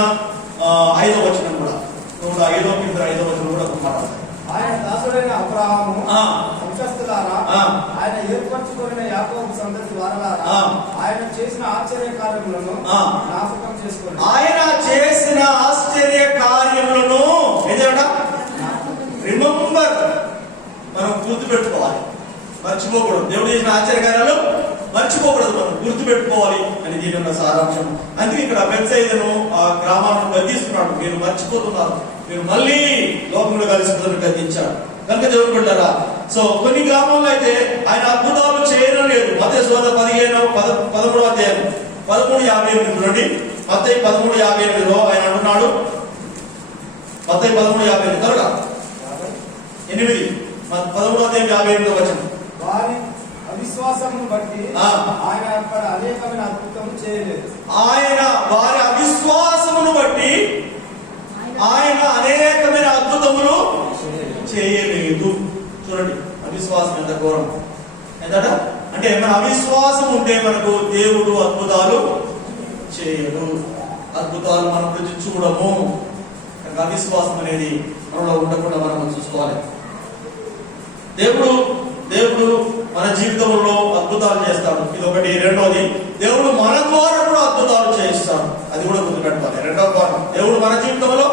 5వ వచనం కూడా, 105వ కీర్తన 5వ వచనం కూడా మాట్లాడతారు. ఆయన దాసుడైన అబ్రహాము వంశస్థులారా, ఆయన ఏర్పరచుకున్న యాకోబు సంతతి వారలారా, ఆయన చేసిన ఆశ్చర్య కార్యములను జ్ఞాపకం చేసుకోండి. ఆయన చేసిన ఆశ్చర్య కార్యములను ఏదట? రిమెంబర్. మనం గుర్తుపెట్టుకోవాలి, మర్చిపోకూడదు. దేవుడు చేసిన ఆశ్చర్య కార్యాలు మర్చిపోకూడదు, మనం గుర్తుపెట్టుకోవాలి అని దీని యొక్క సారాంశం. అందుకే ఇక్కడ బెత్సయిదాను ఆ గ్రామాలను గద్దిస్తున్నాడు. మీరు మర్చిపోతున్నారు, మీరు మళ్ళీ లోకంలో కలిసిపోతున్న గద్దించాడు. కనుక దేవుడు బిడ్డలారా, సో కొన్ని గ్రామాల్లో అయితే ఆయన అద్భుతాలు చేయడం లేదు. మత్తయి సువార్త 13వ అధ్యాయం 13:58 చూడండి. మత్తయి 13:58లో ఆయన అంటున్నాడు, మత్తయి 13:58 త్వరగా 8 13వ అధ్యాయం 58వ వచనం. వారి అవిశ్వాసమును బట్టి ఆయన అక్కడ అనేకమైన అద్భుతములు చేయలేదు. ఆయన వారి అవిశ్వాసమును బట్టి ఆయన అనేకమైన అద్భుతములు చేయలేదు. చూడండి, అవిశ్వాసం ఎంత ఘోరం ఎంతట. అంటే మన అవిశ్వాసం ఉంటే మనకు దేవుడు అద్భుతాలు చేయడు. అద్భుతాలు మనం రుచి చూడము. అవిశ్వాసం అనేది మనలో ఉండకుండా మనం చూసుకోవాలి. దేవుడు మన జీవితంలో అద్భుతాలు చేస్తాడు. ఇది ఒకటి. రెండోది, దేవుడు మన ద్వారా కూడా అద్భుతాలు చేయిస్తాడు. అది కూడా గుర్తుపెట్టుకోవాలి. రెండవ కారణం, దేవుడు మన జీవితంలో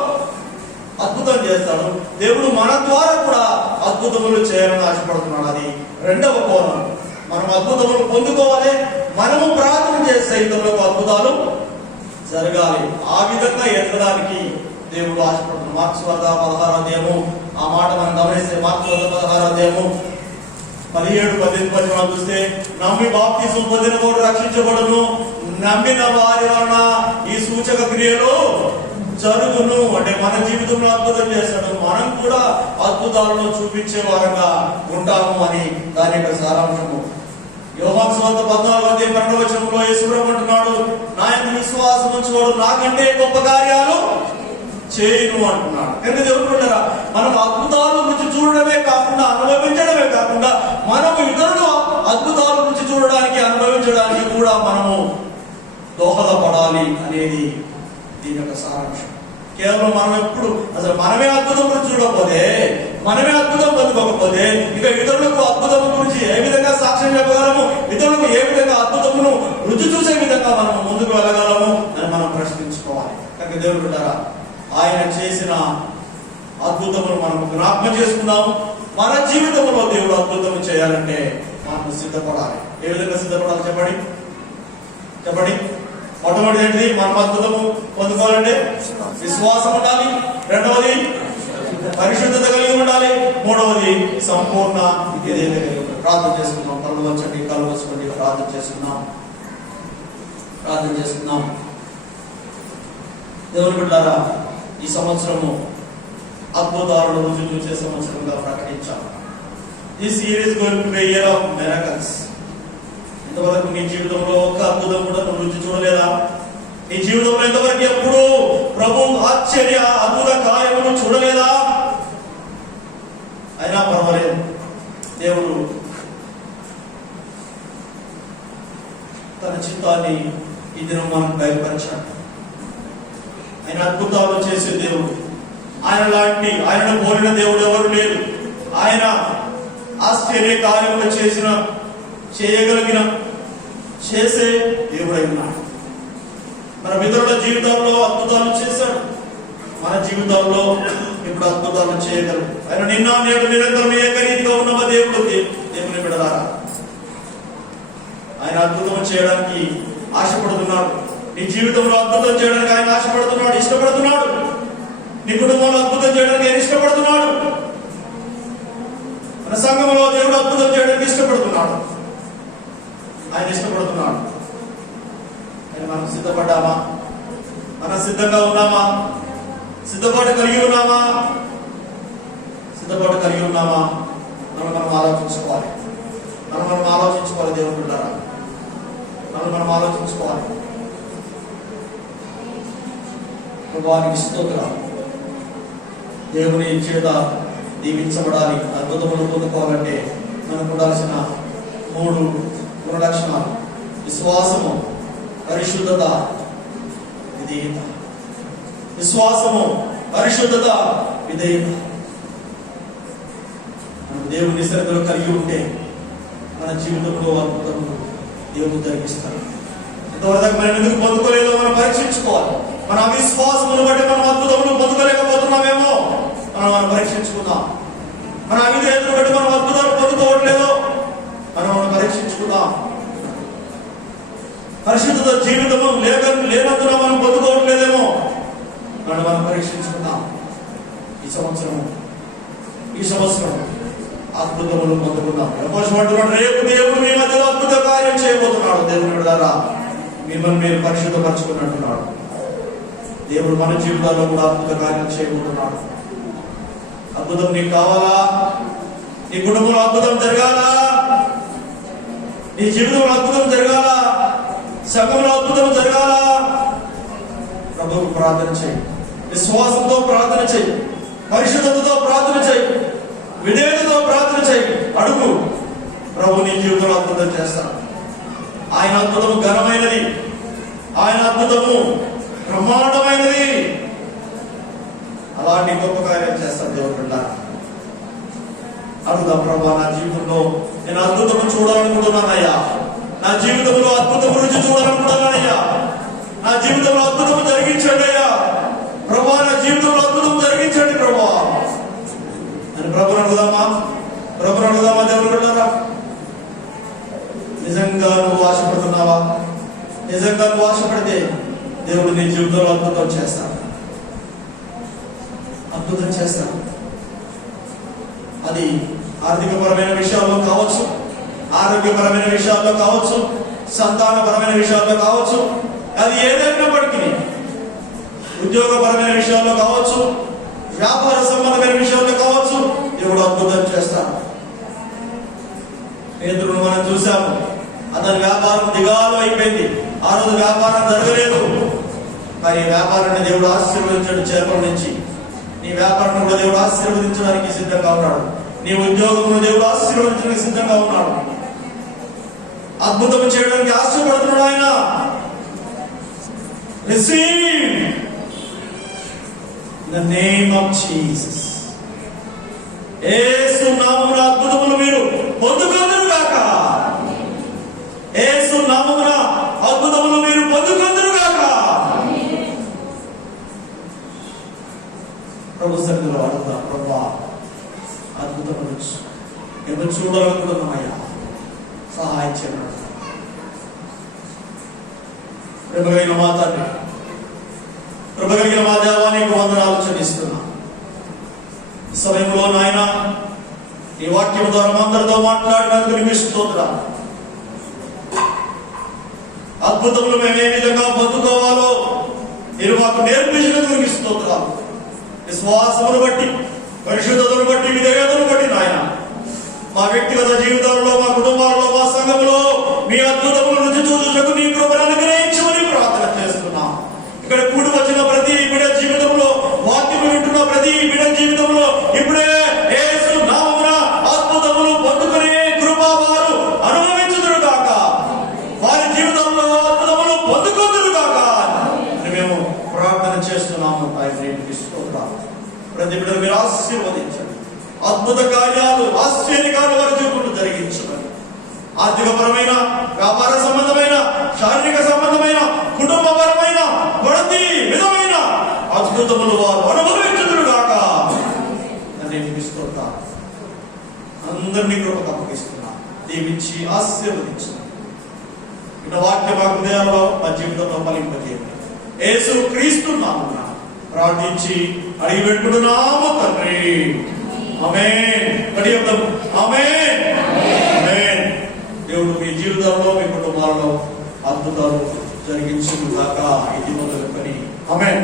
అద్భుతం చేస్తాడు. దేవుడు మన ద్వారా కూడా అద్భుతములు చేయాలని ఆశపడుతున్నాడు. అది రెండవ కోణం, మనం అద్భుతములు పొందుకోవాలి, మనము ప్రార్థన చేసే ఇతరులకు అద్భుతాలు జరగాలి. ఆ విధంగా ఎదగడానికి దేవుడు ఆశపడుతున్నాడు. మార్క్స్ వార్త 16వ అధ్యాయము, ఆ మాట మనం గమనిస్తే మార్క్స్ వార్త 16వ అధ్యాయము 17-18 చూస్తే, నమ్మి బాప్తిసం పొందిన వాడు రక్షించబడును, నమ్మిన వారి వలన ఈ సూచక క్రియలు జరుగును. అంటే మన జీవితంలో అద్భుతం చేస్తాడు, మనం కూడా అద్భుతాలను చూపించే వారంగా ఉంటాము అని దాని యొక్క సారాంశము. యోహాను సువార్త 14వ అధ్యాయం 2వ వచనంలో యేసు ప్రభు అంటున్నాడు, నా యందు విశ్వాసం ఉంచువాడు నాకంటే గొప్ప కార్యాలు చేయను అంటున్నాడు. కనుక దేవుడు మనం అద్భుతాల నుంచి చూడడమే కాకుండా, అనుభవించడమే కాకుండా, మనము ఇతరులు అద్భుతాల నుంచి చూడడానికి, అనుభవించడానికి కూడా మనము దోహదపడాలి అనేది దీని యొక్క సారాంశం. కేవలం మనం ఎప్పుడు అసలు మనమే అద్భుతం గురించి చూడకపోతే, మనమే అద్భుతం పొందుకోకపోతే, ఇక ఇతరులకు అద్భుతం గురించి ఏ విధంగా సాక్ష్యం చెప్పగలము, ఇతరులకు ఏ విధంగా అద్భుతమును రుచి చూసే విధంగా మనం ముందుకు వెళ్ళగలము అని మనం ప్రశ్నించుకోవాలి. కనుక దేవుడు బిడ్డలారా, ఆయన చేసిన అద్భుతములు మనం జ్ఞాపకం చేసుకుందాం. మన జీవితంలో దేవుడు అద్భుతం చేయాలంటే మనం సిద్ధపడాలి. ఏ విధంగా సిద్ధపడాలి చెప్పండి? మొట్టమొదటి ఏంటిది? మనం అద్భుతము పొందుకోవాలంటే విశ్వాసం ఉండాలి, రెండవది పరిశుద్ధత కలిగి ఉండాలి, మూడవది సంపూర్ణ విధేయత కలిగి ఉండాలి. ప్రార్థన చేసుకుందాం. కళ్ళు వచ్చండి, కళ్ళు వచ్చండి, ప్రార్థన చేసుకుందాం. దేవుని బిడ్డలారా, ఈ సంవత్సరము అద్భుతాలను రుచి చూసే సంవత్సరంగా ప్రకటించాలి. This year is going to be a year of miracles. ఇంతవరకు నీ జీవితంలో ఒక్క అద్భుతం కూడా నువ్వు రుచి చూడలేదా? నీ జీవితంలో ఇంతవరకు ఎప్పుడు ప్రభు ఆశ్చర్య అద్భుత కార్యములు చూడలేదా? అయినా పర్వాలేదు, దేవుడు తన చిత్తాన్ని ఈ దినం మనకు బయలుపరిచాడు. ఆయన అద్భుతాలు చేసే దేవుడు. ఆయనను పోలిన దేవుడు ఎవరు లేరు. ఆయన ఆశ్చర్య కార్యములు చేయగలిగిన చేసే దేవుడైనాడు. మన మిత్రుల జీవితంలో అద్భుతాలు చేశాడు, మన జీవితంలో ఇప్పుడు అద్భుతాలు చేయగలరు. ఆయన నిన్న నేడు నిరంతరం ఏకరీతిగా ఉన్న దేవుని బిడ్డలారా, ఆయన అద్భుతం చేయడానికి ఆశపడుతున్నాడు. నీ జీవితంలో అద్భుతం చేయడానికి ఆయన ఆశపడుతున్నాడు, ఇష్టపడుతున్నాడు. నీ కుటుంబంలో అద్భుతం చేయడానికి ఆయన ఇష్టపడుతున్నాడు. మన సంఘంలో దేవుడు అద్భుతం చేయడానికి ఇష్టపడుతున్నాడు. ఆయన ఇష్టపడుతున్నాడు. మనం సిద్ధపడ్డామా? మనం సిద్ధంగా ఉన్నామా? సిద్ధపాటు కలిగి ఉన్నామా? మనం ఆలోచించుకోవాలి. దేవుని బిడ్డలారా, మనం ఆలోచించుకోవాలి. వారికి స్తోత్రం. దేవుని చేత దీవించబడాలి, అద్భుతములు పొందుకోవాలంటే మనకు ఉండాల్సిన 3 గుణలక్షణాలు: విశ్వాసము, పరిశుద్ధత, విధేయత. మనం దేవుని శ్రద్ధలు కలిగి ఉంటే మన జీవితంలో అద్భుతములు దేవుడు జరిగిస్తాడు. ఇంతవరకు మనం ఎందుకు పొందుకోలేదో మనం పరీక్షించుకోవాలి. మన అవిశ్వాసమును బట్టి మనం అద్భుతములు పొందుకోలేకపోతున్నామేమో మనం పరీక్షించుకుందాం. మన అవిధేయతను బట్టి మనం అద్భుతాలు పొందుకోవట్లేదో మనం పరీక్షించుకుందాం. పరిశుద్ధత జీవితము లేనందున మనం పొందుకోవట్లేదేమో మనం పరీక్షించుకుందాం. ఈ సంవత్సరం అద్భుతములు పొందుకుందాం. రేపు దేవుడు మీ మధ్యలో అద్భుత కార్యం చేయబోతున్నాడు. దేవుని ద్వారా మిమ్మల్ని మీరు పరిశుద్ధపరచుకున్నట్టున్నాడు. దేవుడు మన జీవితాల్లో కూడా అద్భుత కార్యం చేయబోతున్నాడు. అద్భుతం నీకు కావాలా? నీ కుటుంబంలో అద్భుతం జరగాలా? నీ జీవితంలో అద్భుతం జరగాలా? సంఘంలో అద్భుతం జరగాలా? ప్రభువుకు ప్రార్థన చేయి, విశ్వాసంతో ప్రార్థన చేయి, పరిశుద్ధతతో ప్రార్థన చేయి, విధేయతతో ప్రార్థన చేయి. అడుగు, ప్రభు నీ జీవితంలో అద్భుతం చేస్తాడు. ఆయన అద్భుతము ఘనమైనది, ఆయన అద్భుతము బ్రహ్మాండమైనది. అలాంటి గొప్ప కార్యం చేస్తాడు దేవుడు బిడ్డలారా. అడుగుదా, ప్రభా నా జీవితంలో నేను అద్భుతము చూడాలనుకుంటున్నానయ్యా, నా జీవితంలో అద్భుతము రుచి చూడాలనుకుంటున్నానయ్యా, నా జీవితంలో అద్భుతము జరిగించండి అయ్యా. ప్రభా నా జీవితంలో అద్భుతం జరిగించండి ప్రభా అని ప్రభుని అడుగుదామా? దేవుని బిడ్డలారా. నిజంగా నువ్వు ఆశపడుతున్నావా? నిజంగా నువ్వు ఆశపడితే దేవుడు నీ జీవితంలో అద్భుతం చేస్తాడు. అద్భుతం చేస్తాడు. అది ఆర్థికపరమైన విషయాల్లో కావచ్చు, ఆరోగ్యపరమైన విషయాల్లో కావచ్చు, సంతానపరమైన విషయాల్లో కావచ్చు, అది ఏదైనప్పటికీ, ఉద్యోగపరమైన విషయాల్లో కావచ్చు, వ్యాపార సంబంధమైన విషయాల్లో కావచ్చు, దేవుడు అద్భుతం చేస్తాడు. పేతురును మనం చూసాము. అతని వ్యాపారం దిగాలు అయిపోయింది. ఆ రోజు వ్యాపారం జరగలేదు. కానీ వ్యాపారాన్ని దేవుడు ఆశీర్వదించాడు. చేపల నుంచి నీ వ్యాపారాన్ని కూడా దేవుడు ఆశీర్వదించడానికి సిద్ధంగా ఉన్నాడు. నీ ఉద్యోగంలో దేవుడు ఆశీర్వదించడానికి సిద్ధంగా ఉన్నాడు. అద్భుతం చేయడానికి ఆశీర్వడుతున్నాడు ఆయన. Receive in the name of Jesus. Yesu నామమున అద్భుతములు మీరు పొందుకొందురు గాక. యేసు నామమున అద్భుతములు మీరు పొందుకొందురు గాక. ప్రభు సన్నిధిలో అడుగుతా, ప్రభువా అద్భుతములు ఎవరు చూడాలనుకుంటున్నామయ్యా, సహాయం చేయడం. ప్రేమ కలిగిన మా తండ్రి, కృప కలిగిన మా దేవా, నీకు వందనాలు చెల్లిస్తున్నా. ఈ సమయంలో నాయన ఈ వాక్యం ద్వారా అందరితో మాట్లాడినందుకు నీకు స్తోత్రాలు. అద్భుతములు మేము ఏ విధంగా పొందుకోవాలో మీరు మాకు నేర్పించినందుకు నీకు స్తోత్రాలు. విశ్వాసమును బట్టి, పరిశుద్ధతను బట్టి, విధేయతను బట్టి నాయన మా వ్యక్తిగత జీవితాల్లో, మా కుటుంబాల్లో, మా సంఘంలో మీ అద్భుతముల నుంచి చూచుటకు నీ కృపను అనుగ్రహించమని ప్రార్థన చేస్తున్నాం. ఇక్కడ కూడి వచ్చిన ప్రతి బిడ్డ జీవితంలో, వాక్యం వింటున్న ప్రతి బిడ్డ జీవితంలో ఇప్పుడే యేసు నామమున అద్భుతములు పొందుకునే కృప వారు అనుభవించుదురు గాక. వారి జీవితంలో అద్భుతములు పొందుకుందురు గాక అని మేము ప్రార్థన చేస్తున్నాము. ప్రతి బిడ్డను మీరు ఆశీర్వదించండి. అద్భుత కార్యాలు, ఆశ్చర్యకాలు వారి జీవితంలో జరిగించమని, ఆర్థికపరమైన, వ్యాపార సంబంధమైన, శారీరక సంబంధమైన, కుటుంబపరమైన ప్రతి విధమైన అద్భుతములు వారు అనుభవించుదురు గాక అని స్తోత్రం. అందరినీ కృపకు అప్పగిస్తున్నా. దీవించి ఆశీర్వదించిన ఇన్న వాక్య మా హృదయాల్లో, మా జీవితంలో ఫలింపజేయండి. యేసు క్రీస్తు నామమున ప్రార్థించి అడిగి పెట్టుకుంటున్నాము తండ్రి. ఆమేన్. ఆమేన్. ఆమేన్. దేవుడు మీ జీవితంలో, మీ కుటుంబాలలో అద్భుతాలు జరిగించును గాక. ఇది మొదలుకొని ఆమేన్.